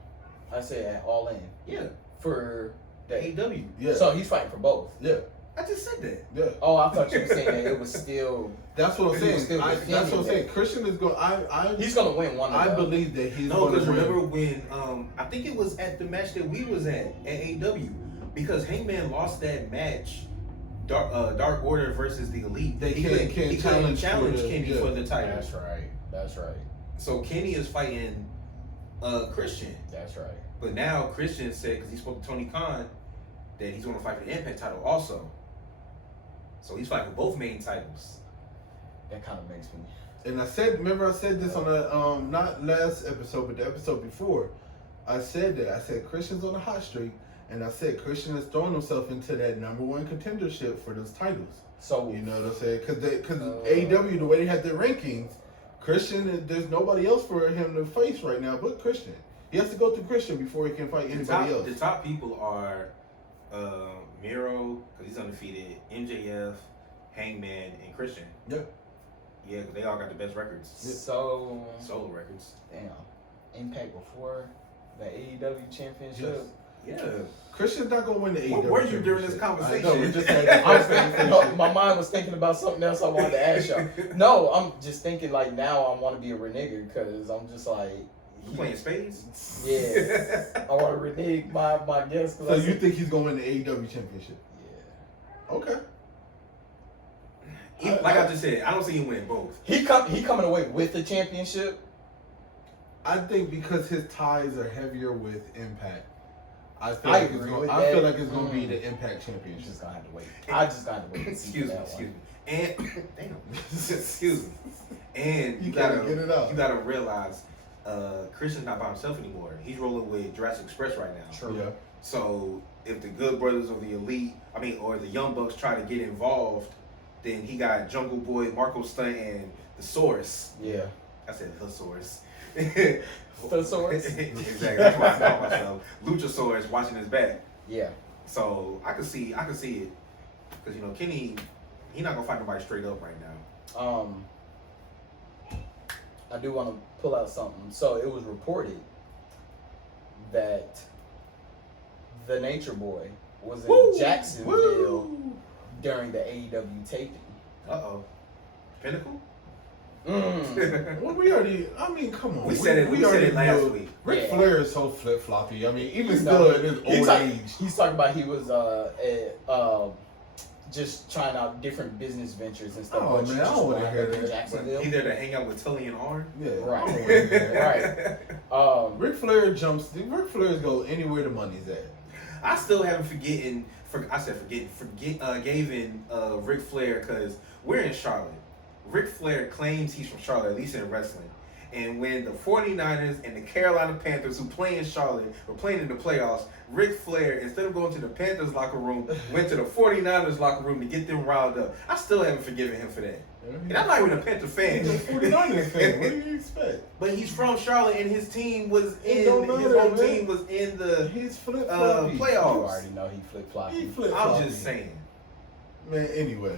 I said All In. Yeah. For the AEW. Yeah. So he's fighting for both. Yeah. I just said that. Yeah. Oh, I thought you were saying that it was still. That's what I'm saying. That's what I'm saying. that. Christian is going. He's going to win one. I believe that he's. No, because remember when I think it was at the match that we was at AEW, because Hangman lost that match. Dark Order versus the Elite. He couldn't challenge Kenny for the title. That's right. So Kenny is fighting Christian. That's right. But now Christian said, because he spoke to Tony Khan, that he's going to fight for the Impact title also. So he's fighting for both main titles. That kind of makes me. And I said this on the not last episode, but the episode before. I said that. I said Christian's on a hot streak. And I said Christian is throwing himself into that #1 contendership for those titles. So you know what I'm saying? Because AEW, the way they had their rankings, Christian, there's nobody else for him to face right now but Christian. He has to go through Christian before he can fight anybody else. The top people are Miro, because he's undefeated, MJF, Hangman, and Christian. Yeah. Yeah, they all got the best records. So solo records. Damn. Impact before the AEW championship. Yes. Yeah. Christian's not gonna win the AEW. What were you during this conversation? I know, we just had this conversation. My mind was thinking about something else I wanted to ask y'all. No, I'm just thinking like now I want to be a renegade because I'm just like Playing spades? Yeah. I want to renege my guess. So you think he's going to win the AEW championship? Yeah. Okay. Like I just said, I don't see him winning both. He coming away with the championship. I think because his ties are heavier with Impact. I feel I like agree it's going. with I that. feel like it's going to be the Impact You championship. just gonna have to wait. I just gonna have to wait. And see Excuse me. that Excuse one. me. And damn. Excuse me. And You gotta get it out. You gotta realize, Christian's not by himself anymore. He's rolling with Jurassic Express right now. True. Yeah. So if the Good Brothers or the Elite, or the Young Bucks try to get involved, then he got Jungle Boy, Marco Stunt, and the Source. Yeah. I said the Source. Thesaurus? Exactly. That's what I call myself. Luchasaurus watching his back. Yeah. So I can see it, because Kenny, he not gonna fight nobody straight up right now. I do want to pull out something. So it was reported that the Nature Boy was in Jacksonville during the AEW taping. Pinnacle. Well, we already. I mean, come on. We said it last week. Ric Flair is so flip floppy. I mean, even You still know, at his old age. He's talking about he was just trying out different business ventures and stuff. Oh, but man, you I just don't wanna wound hear up in that. Jacksonville. He there to hang out with Tully and Arn. Yeah, Right. I don't wanna hear that. Right. Ric Flair jumps. Ric Flair's go anywhere the money's at. I still haven't gave in Ric Flair, because we're in Charlotte. Ric Flair claims he's from Charlotte, at least in wrestling. And when the 49ers and the Carolina Panthers, who play in Charlotte, were playing in the playoffs, Ric Flair, instead of going to the Panthers locker room, went to the 49ers locker room to get them riled up. I still haven't forgiven him for that. And I'm not even a Panther fan. He's a 49ers fan. What do you expect? But he's from Charlotte, and his team was It in don't matter, his home man. team was in the He's flip floppy. You playoffs. already know he flip floppy. He flip floppy. I'm just saying. Man, anyway.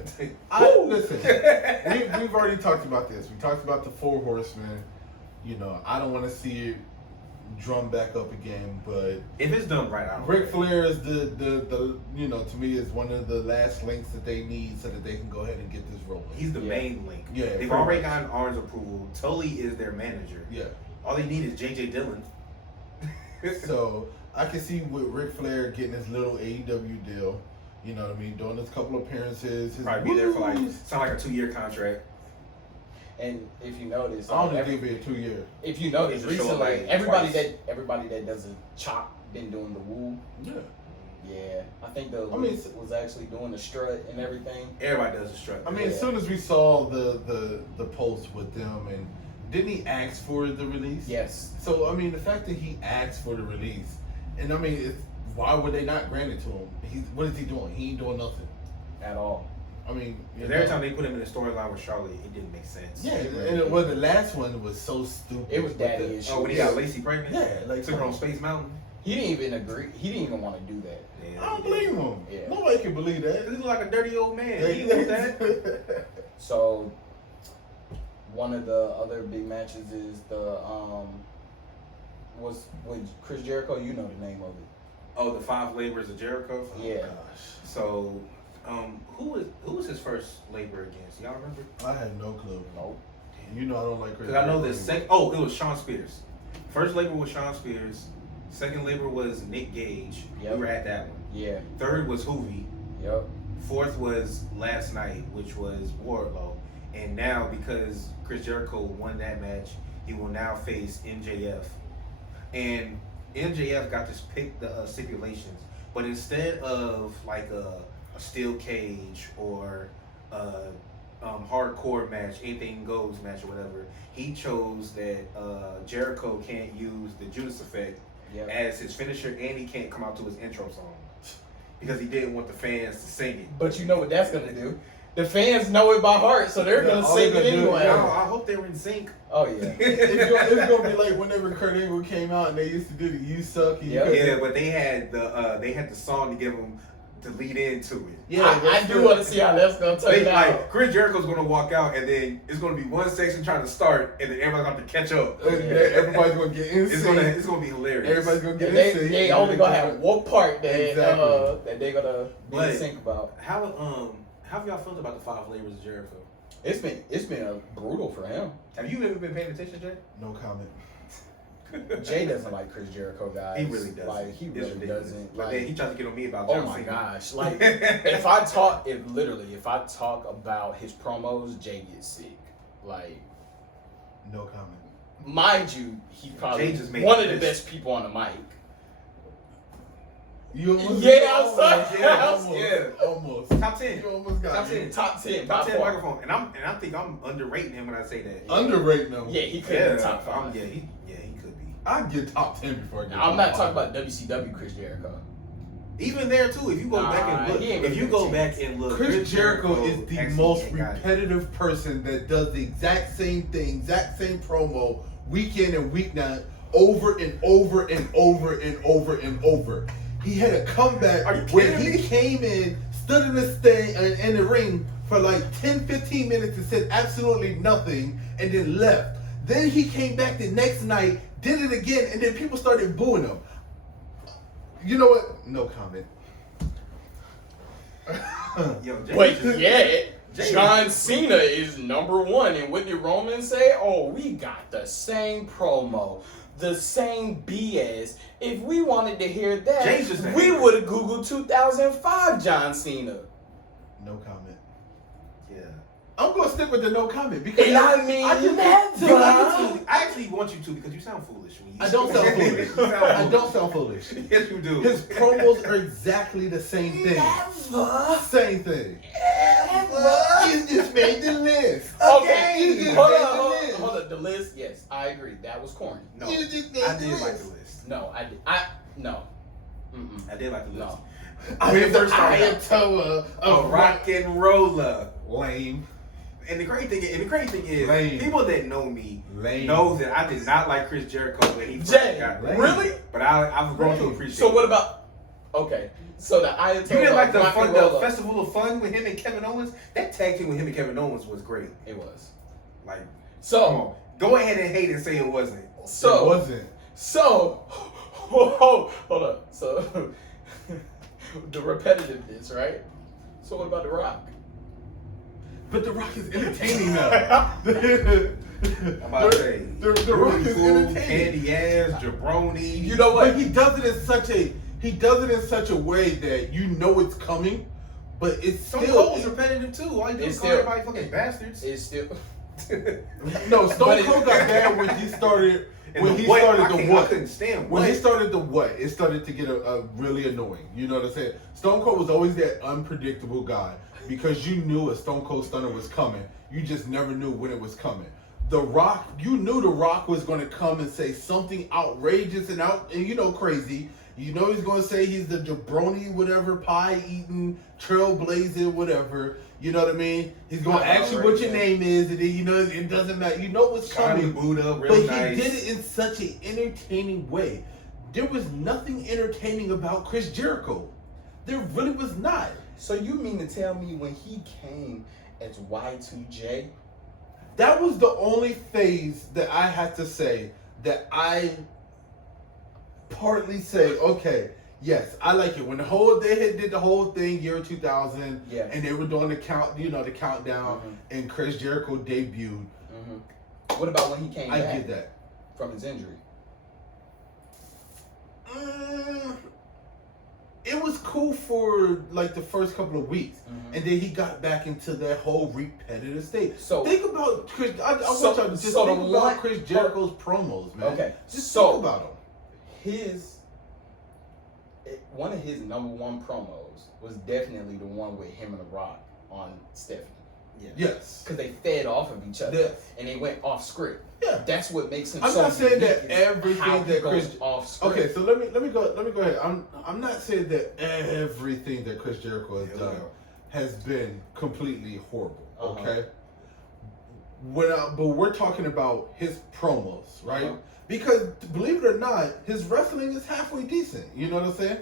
Woo! Listen, we've already talked about this. We talked about the Four Horsemen. I don't want to see it drum back up again, but If it's done right, I don't Ric care. Flair is the to me is one of the last links that they need so that they can go ahead and get this rolling. He's the Yeah. main link. Yeah, They've pretty already much. gotten Arn's approval. Tully is their manager. Yeah. All they need is JJ Dillon. So I can see with Ric Flair getting his little AEW deal. You know what I mean? Doing his couple appearances. His Probably be there for woos. sound like a 2-year contract. And if you notice, I don't think it'll be a 2-year. if you notice It's a show recently, like everybody twice. that does a chop been doing the woo. Yeah. Yeah, I think the mean, was actually doing the strut and everything. Everybody does the strut. I mean, as soon as we saw the post with them, and didn't he ask for the release? Yes. So I mean, the fact that he asked for the release, and I mean, why would they not grant it to him? What is he doing? He ain't doing nothing. At all. I mean, Because every time they put him in the storyline with Charlotte, it didn't make sense. yeah, and the last one was so stupid. It was with daddy the- issues. Oh, when he got Lacey pregnant? Yeah, like Took her on Space Mountain? He didn't even agree. He didn't even want to do that. Yeah, I don't believe him. Yeah. Nobody can believe that. He look like a dirty old man. He didn't want that. So one of the other big matches is was with Chris Jericho. You know the name of it. Oh, the 5 Labors of Jericho? Yeah. Gosh, So, who was his first labor against? Y'all remember? I had no clue. Nope. You know I don't like Chris. Because I know Jericho this anyway. it was Shawn Spears. First labor was Shawn Spears. Second labor was Nick Gage. Yep. We were at that one. Yeah. Third was Hoovy. Yep. Fourth was last night, which was Wardlow. And now, because Chris Jericho won that match, he will now face MJF. And MJF got to pick the stipulations. But instead of like a steel cage or a hardcore match, anything goes match or whatever, he chose that Jericho can't use the Judas Effect Yep. as his finisher, and he can't come out to his intro song because he didn't want the fans to sing it. But you know what that's gonna do? The fans know it by heart, so they're Yeah, gonna all sing they it gonna do- anyway. No, I hope they were in sync. Oh yeah. It's gonna be like whenever Kurt Angle came out and they used to do the "You Suck." And Yep. Yeah, but they had the song to give them to lead into it. Yeah, I do want to see how that's gonna turn They, out. like Chris Jericho's gonna walk out, and then it's gonna be one section trying to start, and then everybody's gonna have to catch up. Everybody's gonna get in sync. It's gonna be hilarious. Everybody's gonna get in they sync. they only gonna have one part that Exactly. that they're gonna be But- in sync about. How have y'all felt about the 5 Labors of Jericho? It's been brutal for him. Have you ever been paying attention, Jay? No comment. Jay doesn't like Chris Jericho, guys. He really doesn't. Like, he really doesn't. But Like, then he tried to get on me about oh John my Cena. gosh. Like, if I talk about his promos, Jay gets sick. Like, No comment. mind you, he's probably Jay just made one of the this. best people on the mic. You almost almost. Top 10. You almost got Top it. 10. Top 10. Top by 10 far. microphone. And I think I'm underrating him when I say that. Underrated him. Yeah, he could be top 5. Yeah, he could be. I'd get top 10 before I get Now, I'm top not 5. talking about WCW Chris Jericho. Even there too, if you go back and look, he ain't if you really go got a back chance. and look, Chris Jericho is the actually most got it. repetitive person that does the exact same thing, exact same promo, week in and week out, over and over and over and over and over. He had a comeback Are you where kidding he me? came in, stood in the ring for like 10-15 minutes and said absolutely nothing and then left. Then he came back the next night, did it again, and then people started booing him. You know what? No comment. Yo, Jay But just- yet, Jay John is- Cena is number 1. And what did Roman say? Oh, we got the same promo, the same BS. If we wanted to hear that, Jay's just a we hater. would have Googled 2005 John Cena. No comment. Yeah. I'm gonna stick with the no comment because And I mean, just- You want to. I actually want you to because you sound foolish. When you I don't sound foolish. You sound I foolish. don't sound foolish. Yes, you do. His promos are exactly the same thing. Same thing. You just made the list. Okay, You just hold made on, the hold list. on, hold on. The list, yes, I agree. That was corny. No, You just made I the did list. like the list. No, no. Mm-mm. I did like the list. No. I When am it the first started out. Ayatollah A of rock and roller. Lame. And the crazy thing is, Lame. people that know me Lame. know that I did not like Chris Jericho when he first Jay, got Lame. really? But I've grown to Lame. appreciate. So what it. about? Okay, so the Ayatollah. You didn't like the rock and fun, the roller. Festival of Fun with him and Kevin Owens? That tag team with him and Kevin Owens was great. It was. Like, come So on, go ahead and hate and say it wasn't. It so wasn't. so. Hold up. So the repetitiveness, right? So what about The Rock? But The Rock is entertaining now. I'm about to say, The Rock is Fool, entertaining. candy ass, jabroni. You know what? But he does it in such a way that you know it's coming, but it's Stone still Cold's repetitive too. All you do It's is call still- everybody fucking bastards. It's still. no. But Stone it- Cold got bad when he started. And When the he what, started I the can't- what? I couldn't stand When what. he started the what, it started to get a really annoying. You know what I'm saying? Stone Cold was always that unpredictable guy because you knew a Stone Cold Stunner was coming. You just never knew when it was coming. The Rock, you knew The Rock was going to come and say something outrageous and crazy. You know he's going to say he's the jabroni, whatever, pie eating, trailblazing, whatever. You know what I mean? He's going to ask you what your name is, and then it doesn't matter. You know what's Trying to coming. boot up real But nice. he did it in such an entertaining way. There was nothing entertaining about Chris Jericho. There really was not. So you mean to tell me when he came as Y2J? That was the only phase that I had to say that I partly say, okay, yes, I like it. When they did the whole thing, year 2000, Yeah. and they were doing the countdown, and Chris Jericho debuted. Mm-hmm. What about when he came I back get that. from his injury? It was cool for like the first couple of weeks, Mhm. and then he got back into that whole repetitive state. So- think about Chris. I want So- y'all to just so the think about one- Chris Jericho's promos, man. Okay, just so- think about them. One of his number one promos was definitely the one with him and The Rock on Stephanie. Yes. Because they fed off of each other Yeah. and they went off script. Yeah. That's what makes him I'm so not saying that unique is everything how he that goes Chris- off script. Okay, so let me go ahead. I'm not saying that everything that Chris Jericho has done has been completely horrible. Uh-huh. Okay. But we're talking about his promos, right? Uh-huh. Because believe it or not, his wrestling is halfway decent. You know what I'm saying?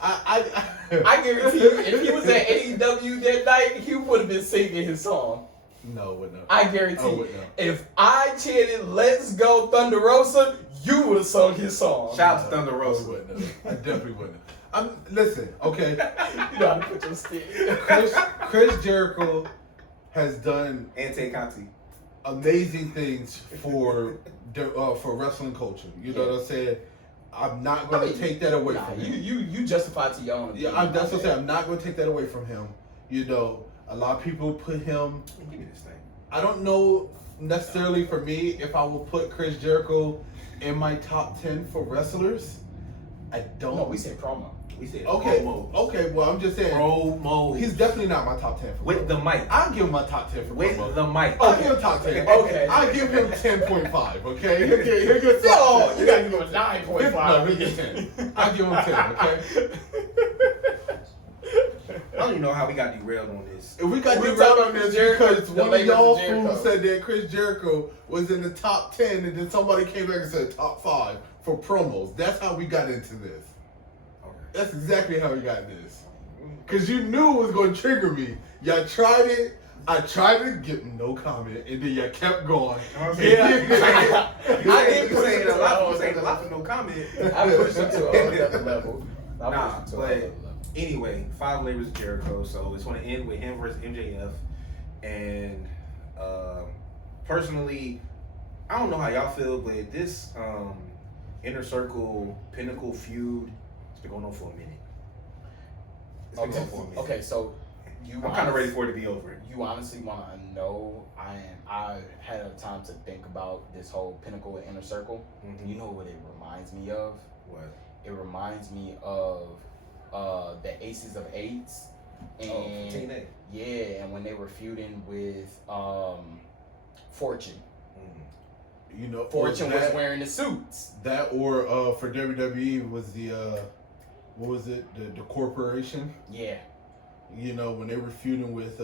I guarantee you, if he was at AEW that night, he would have been singing his song. No, would not. I guarantee you. would not. If I chanted "Let's Go Thunder Rosa," you would have sung his song. Shout out to Thunder I Rosa. wouldn't have. I definitely wouldn't have. Listen, okay. You know how to put your stick. Chris Jericho has done And Tay Conti. amazing things for wrestling culture. You know what I'm saying? I'm not going to take that away from him. You justify to your own opinion. Yeah, that's what I'm saying. I'm not going to take that away from him. You know, a lot of people put him. Give me this thing. I don't know necessarily for me if I will put Chris Jericho in my top 10 for wrestlers. I don't. No, we said promo. We said Okay. promo. Okay. Well, I'm just saying. Promo. He's definitely not my top 10 for With promo. the mic. I'll give him my top 10 for With promo. the mic. I'll give him top 10. Okay. I'll give him 10.5. Okay. He'll get No, you gotta give him a 9.5. No, he'll get 10. I'll give him 10. Okay. I don't even know how we got derailed on this. And we got We're derailed talking on this Jericho, because the one of Lakers y'all of Jericho. fools said that Chris Jericho was in the top 10, and then somebody came back and said top 5 for promos. That's how we got into this. Okay. That's exactly how we got into this. Because you knew it was going to trigger me. Y'all tried it. I tried to get no comment, and then y'all kept going. I did you push saying it a lot. to You saying a lot for no comment. I pushed him to a whole other level. Nah, but anyway, 5 Labors of Jericho. So it's going to end with him versus MJF. And personally, I don't know how y'all feel, but this Inner Circle Pinnacle feud has been going on for a minute. It's been going on for a minute. Okay, so I'm kind of ready for it to be over. You honestly want to know? I had a time to think about this whole Pinnacle and Inner Circle. Mm-hmm. You know what it reminds me of? What? It reminds me of the Aces of Eights. And Team A. yeah, and when they were feuding with Fortune. Mm-hmm. You know, Fortune was wearing the suits. That or for WWE was the what was it? The corporation. Yeah. You know, when they were feuding with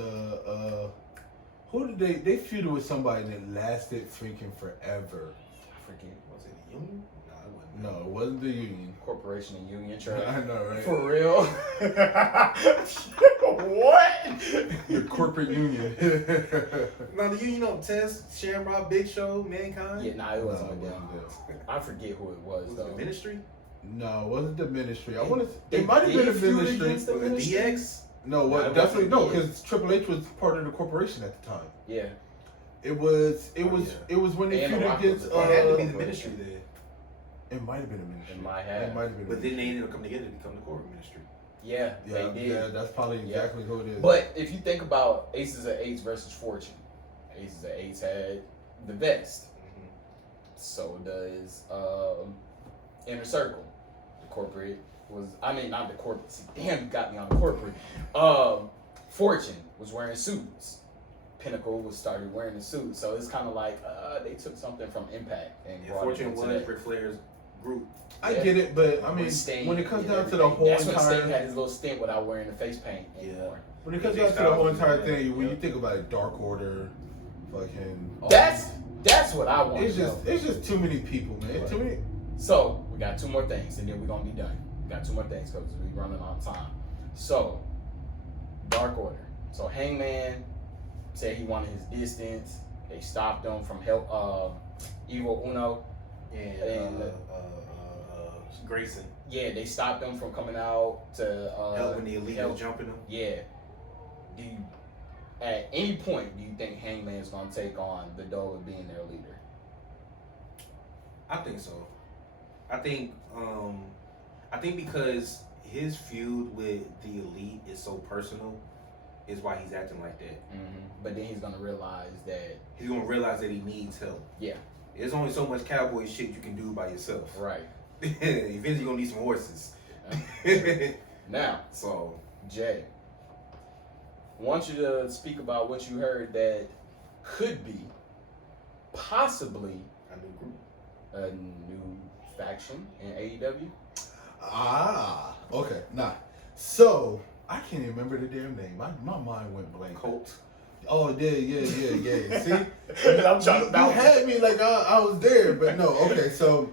who did they feuded with somebody that lasted freaking forever. I forget. Was it the Union? No, it wasn't. No, it wasn't the Union. Corporation and Union Trust. I know, right? For real? What? The corporate union. No, the Union of Test, Shamrock, Big Show, Mankind. Yeah, nah, it wasn't No, with it them. wasn't them. I forget who it was, Was though. it the Ministry? No, it wasn't the ministry. I They- want to. they It might have been did the feud ministry. against the Was it Ministry? DX? No, No, it definitely no, wasn't. because Triple H was part of the corporation at the time. Yeah. It was when they And feuded Rock against. was It had to be the Ministry then. It might have been a ministry. It might have. It might have been. But then they ended up coming together to become the corporate ministry. Yeah, Yeah, they did. yeah, that's probably exactly who it is. But if you think about Aces of Eights versus Fortune, Aces of Eights had the vest. So does Inner Circle. The corporate was, I mean, not the corporate. See, damn, you got me on the corporate. Fortune was wearing suits. Pinnacle was started wearing the suits. So it's kind of like they took something from Impact and And brought Fortune it into was that. Ric Flair's group. I get it, but I mean, With Sting when it comes and down to the everything. whole That's when Sting had entire, his little stint without wearing the face paint anymore. when it comes down to the whole entire thing, when you think about it, Dark Order, fucking, That's what I want. it's just too many people, man. Too many. So we got 2 more things, and then we're gonna be done. We got 2 more things because we're running out of time. So Dark Order. So Hangman said he wanted his distance. They stopped him from Evil Uno. And Grayson. Yeah, they stopped him from coming out to Help when the Elite was jumping him. Yeah. Do you, at any point, do you think Hangman's gonna take on the role of being their leader? I think so. I think because his feud with the Elite is so personal, is why he's acting like that. Mm-hmm. But then he's gonna realize that. He's gonna realize that he needs help. Yeah. There's only so much cowboy shit you can do by yourself. Right. Eventually you're gonna need some horses. Now, So Jay, I want you to speak about what you heard that could be possibly a new group. a new faction in AEW. Ah, okay, nah. So I can't even remember the damn name. My mind went blank. Colt. Oh yeah. See, I'm trying to you had me like I was there, but no. Okay, so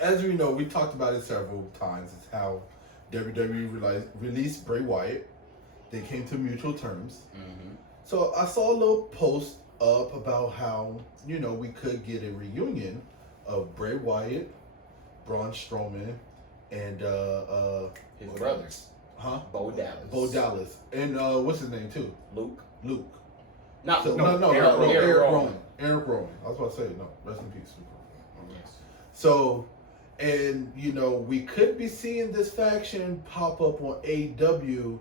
as we know, we talked about it several times. It's how WWE released Bray Wyatt. They came to mutual terms. Mm-hmm. So I saw a little post up about how we could get a reunion of Bray Wyatt, Braun Strowman, and His brothers. Huh? Bo Dallas. Bo Dallas. And what's his name too? Luke. Luke. Eric Rowan. Eric Rowan. I was about to say, no, rest in peace. Yes. So, and we could be seeing this faction pop up on AEW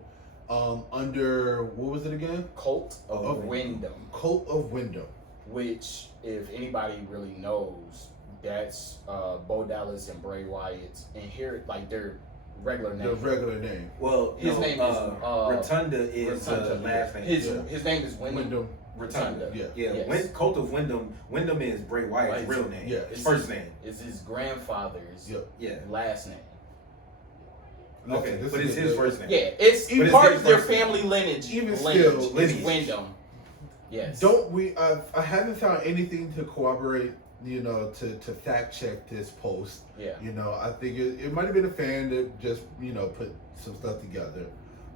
under, what was it again? Cult of Wyndham. Cult of Wyndham. Which, if anybody really knows, that's Bo Dallas and Bray Wyatt, and here, like, their regular name. The regular name. Well, his name is Rotunda is the last name. His name is Wyndham. Rotunda. Yeah. Yes. Cult of Wyndham. Wyndham is Bray Wyatt's real name. Yeah. His first name. Is his grandfather's Yeah. last name. Okay, but it's his first name. Yeah, it's part of their family lineage. Even still, it's Wyndham. Yes. I haven't found anything to corroborate, to fact check this post. Yeah. I think it might have been a fan that just, put some stuff together.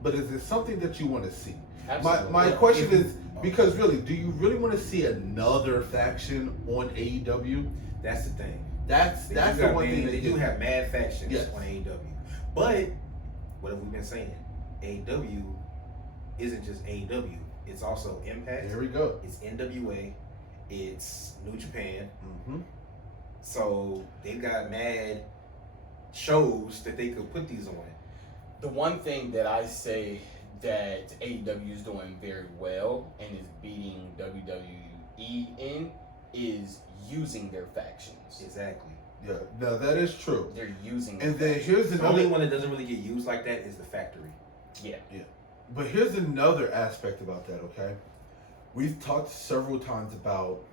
But is it something that you want to see? Absolutely. My question is, because really, do you really want to see another faction on AEW? That's the thing. That's the one thing. They do have mad factions on AEW. But what have we been saying? AEW isn't just AEW. It's also Impact. There we go. It's NWA. It's New Japan. Mm-hmm. So they've got mad shows that they could put these on. The one thing that I say that AEW is doing very well and is beating WWE in is using their factions. Exactly. Yeah, no, that is true. They're using. And then here's the only one that doesn't really get used like that is the Factory. Yeah. But here's another aspect about that. Okay, we've talked several times about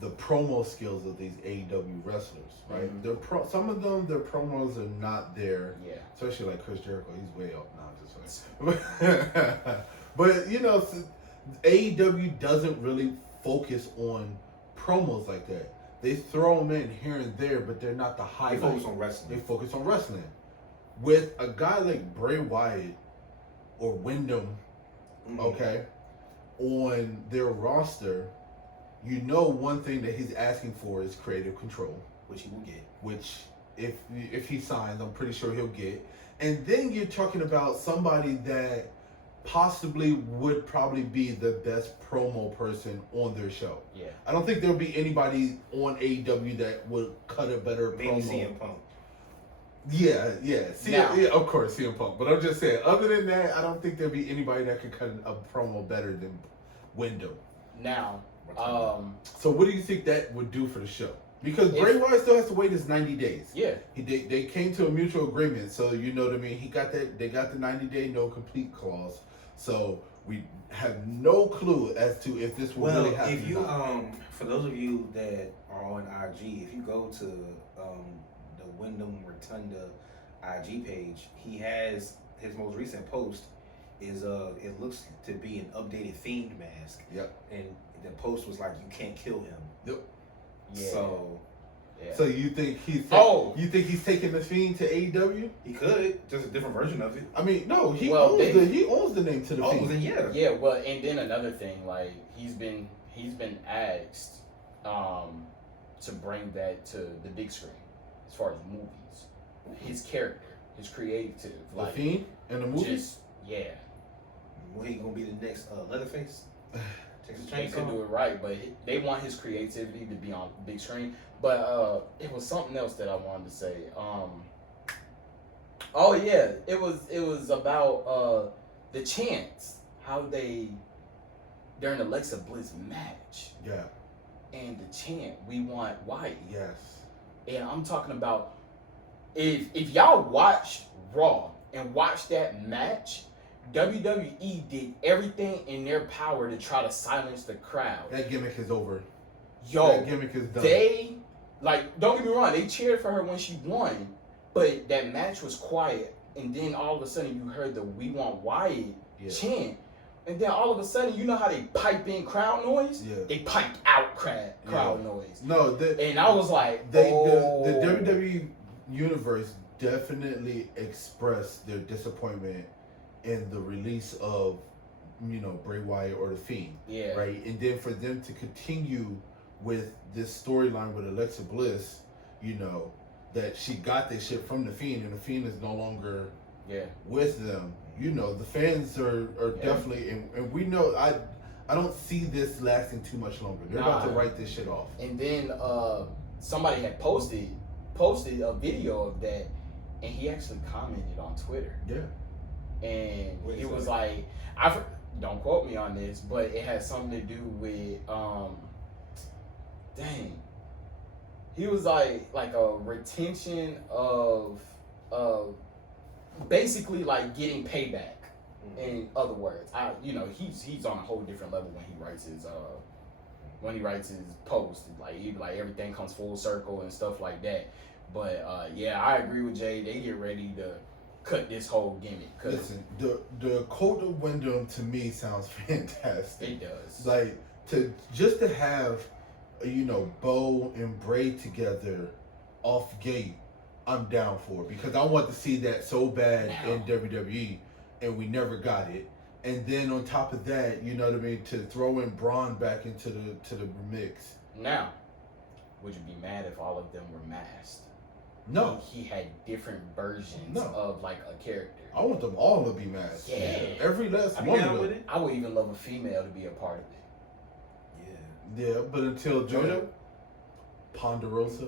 the promo skills of these AEW wrestlers, right? Mm-hmm. Some of them, their promos are not there. Yeah. Especially like Chris Jericho, he's way up now. But AEW doesn't really focus on promos like that. They throw them in here and there, but they're not the highlight. They focus on wrestling. They focus on wrestling. With a guy like Bray Wyatt or Wyndham, okay, on their roster, one thing that he's asking for is creative control, which he will get. Which, if he signs, I'm pretty sure he'll get. And then you're talking about somebody that possibly would probably be the best promo person on their show. Yeah. I don't think there'll be anybody on AEW that would cut a better Maybe promo. CM Punk. Yeah. Of course, CM Punk. But I'm just saying, other than that, I don't think there'll be anybody that could cut a promo better than Wyndham. Now, so what do you think that would do for the show? Because Bray Wyatt still has to wait his 90 days. Yeah. They came to a mutual agreement, so you know what I mean. He got that. They got the 90-day no complete clause. So we have no clue as to if this will really happen. If you for those of you that are on IG, if you go to the Wyndham Rotunda IG page, he has his most recent post is it looks to be an updated Fiend mask. Yep. And the post was like, "You can't kill him." Yep. Yeah. So you think he's taking the Fiend to AEW? He could, just a different version of it. I mean, no, he owns the name to the Fiend. Then yeah. Yeah, well, and then another thing, like he's been asked to bring that to the big screen as far as movies. His character, his creative, the like Fiend in the movie. Well, he gonna be the next Leatherface. They could do it right, but they want his creativity to be on big screen. But it was something else that I wanted to say. It was about the chants, how they during Alexa Bliss match. Yeah. And the chant, "We want White." Yes. And I'm talking about if y'all watched Raw and watched that match, WWE did everything in their power to try to silence the crowd. That gimmick is over. That gimmick is done. They, don't get me wrong, they cheered for her when she won, but that match was quiet. And then all of a sudden you heard the "We Want Wyatt" chant. And then all of a sudden, you know how they pipe in crowd noise? Yeah. They piped out crowd noise. No, and I was like, the WWE universe definitely expressed their disappointment in the release of, Bray Wyatt or the Fiend. Yeah. Right? And then for them to continue with this storyline with Alexa Bliss, that she got this shit from the Fiend and the Fiend is no longer with them. The fans are definitely, and we know, I I don't see this lasting too much longer. They're about to write this shit off. And then somebody had posted a video of that, and he actually commented on Twitter. Yeah. And he was like, don't quote me on this, but it has something to do with he was like a retention of basically like getting payback. In other words, he's on a whole different level when he writes his post. Like everything comes full circle and stuff like that. But I agree with Jay. They get ready to cut this whole gimmick. Listen, the Dakota Wyndham to me sounds fantastic. It does. Like to have, Bo and Bray together off gate, I'm down for, because I want to see that so bad in WWE, and we never got it. And then on top of that, you know what I mean, to throw in Braun back into the mix. Now, would you be mad if all of them were masked? No. He had different versions of like a character. I want them all to be masked. Yeah. Every last one of them. I would even love a female to be a part of it. Yeah, but until JoJo, Ponderosa. He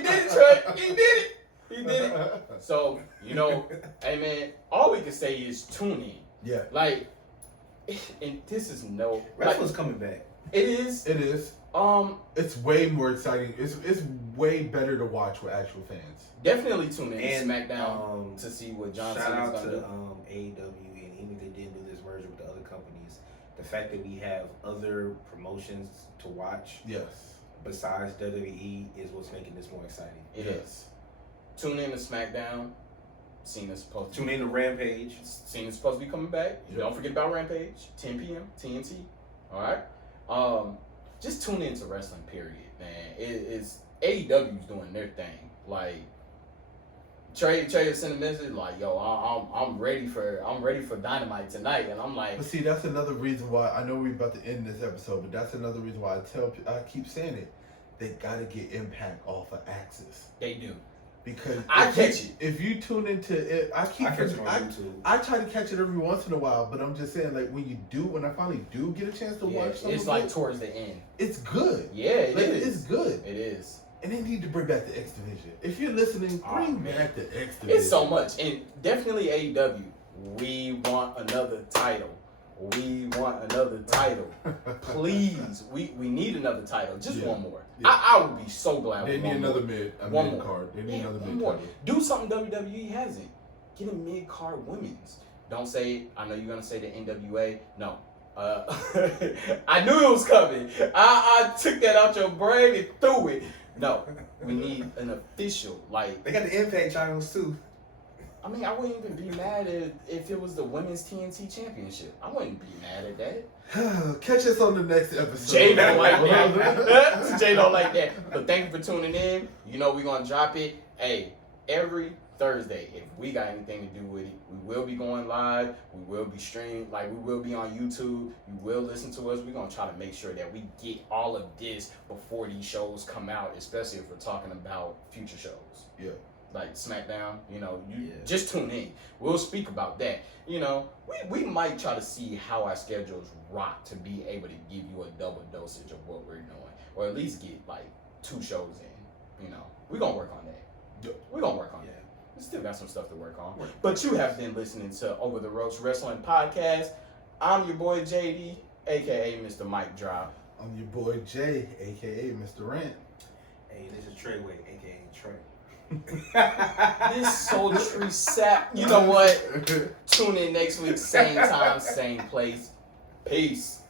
did it, Trey. He did it. So, hey man, all we can say is tune in. Yeah. Like, and this is wrestling's coming back. It is. It is. It's way more exciting. It's way better to watch with actual fans. Definitely tune in to SmackDown to see what John Cena's shout out gonna to do. AEW, and even if they didn't do this merger with the other companies, the fact that we have other promotions to watch, yes, besides WWE, is what's making this more exciting. It is. Tune in to SmackDown. Cena's supposed to tune in to Rampage. Cena's supposed to be coming back. Yep. Don't forget about Rampage, 10 p.m. TNT. All right. Just tune into wrestling. Period, man. It's AEW's doing their thing. Like Trey sent a message like, "Yo, I'm ready for Dynamite tonight," and I'm like, but see, that's another reason why I know we're about to end this episode, but that's another reason why I keep saying it. They gotta get Impact off of Axis. They do. Because if you tune into it, I catch it on YouTube. I try to catch it every once in a while, but I'm just saying, like, when I finally do get a chance to watch something, it's like towards the end. It's good. Yeah, it is. It's good. It is. And they need to bring back the X Division. If you're listening, bring back the X Division. It's so much, and definitely AEW. We want another title. We want another title. Please, we need another title. Just one more. Yeah. I would be so glad. They need another mid card. They need another mid card. Do something WWE hasn't. Get a mid card women's. Don't say. I know you're gonna say the NWA. No. I knew it was coming. I took that out your brain and threw it. No, we need an official. Like they got the Impact channels too. I mean, I wouldn't even be mad if it was the Women's TNT Championship. I wouldn't be mad at that. Catch us on the next episode. Jay don't like that. Jay don't like that. But thank you for tuning in. We're going to drop it. Hey, every Thursday, if we got anything to do with it, we will be going live. We will be streamed. Like, we will be on YouTube. You will listen to us. We're going to try to make sure that we get all of this before these shows come out, especially if we're talking about future shows. Yeah. Like SmackDown, just tune in. We'll speak about that. We might try to see how our schedules rock to be able to give you a double dosage of what we're doing, or at least get like 2 shows in. We're gonna work on that. Yeah. We're gonna work on that. We still got some stuff to work on. But you have been listening to Over the Ropes Wrestling Podcast. I'm your boy JD, aka Mr. Mike Drop. I'm your boy Jay, aka Mr. Rant. Hey, this is Treyway, aka Trey. This sultry sap. You know what? Tune in next week, same time, same place. Peace.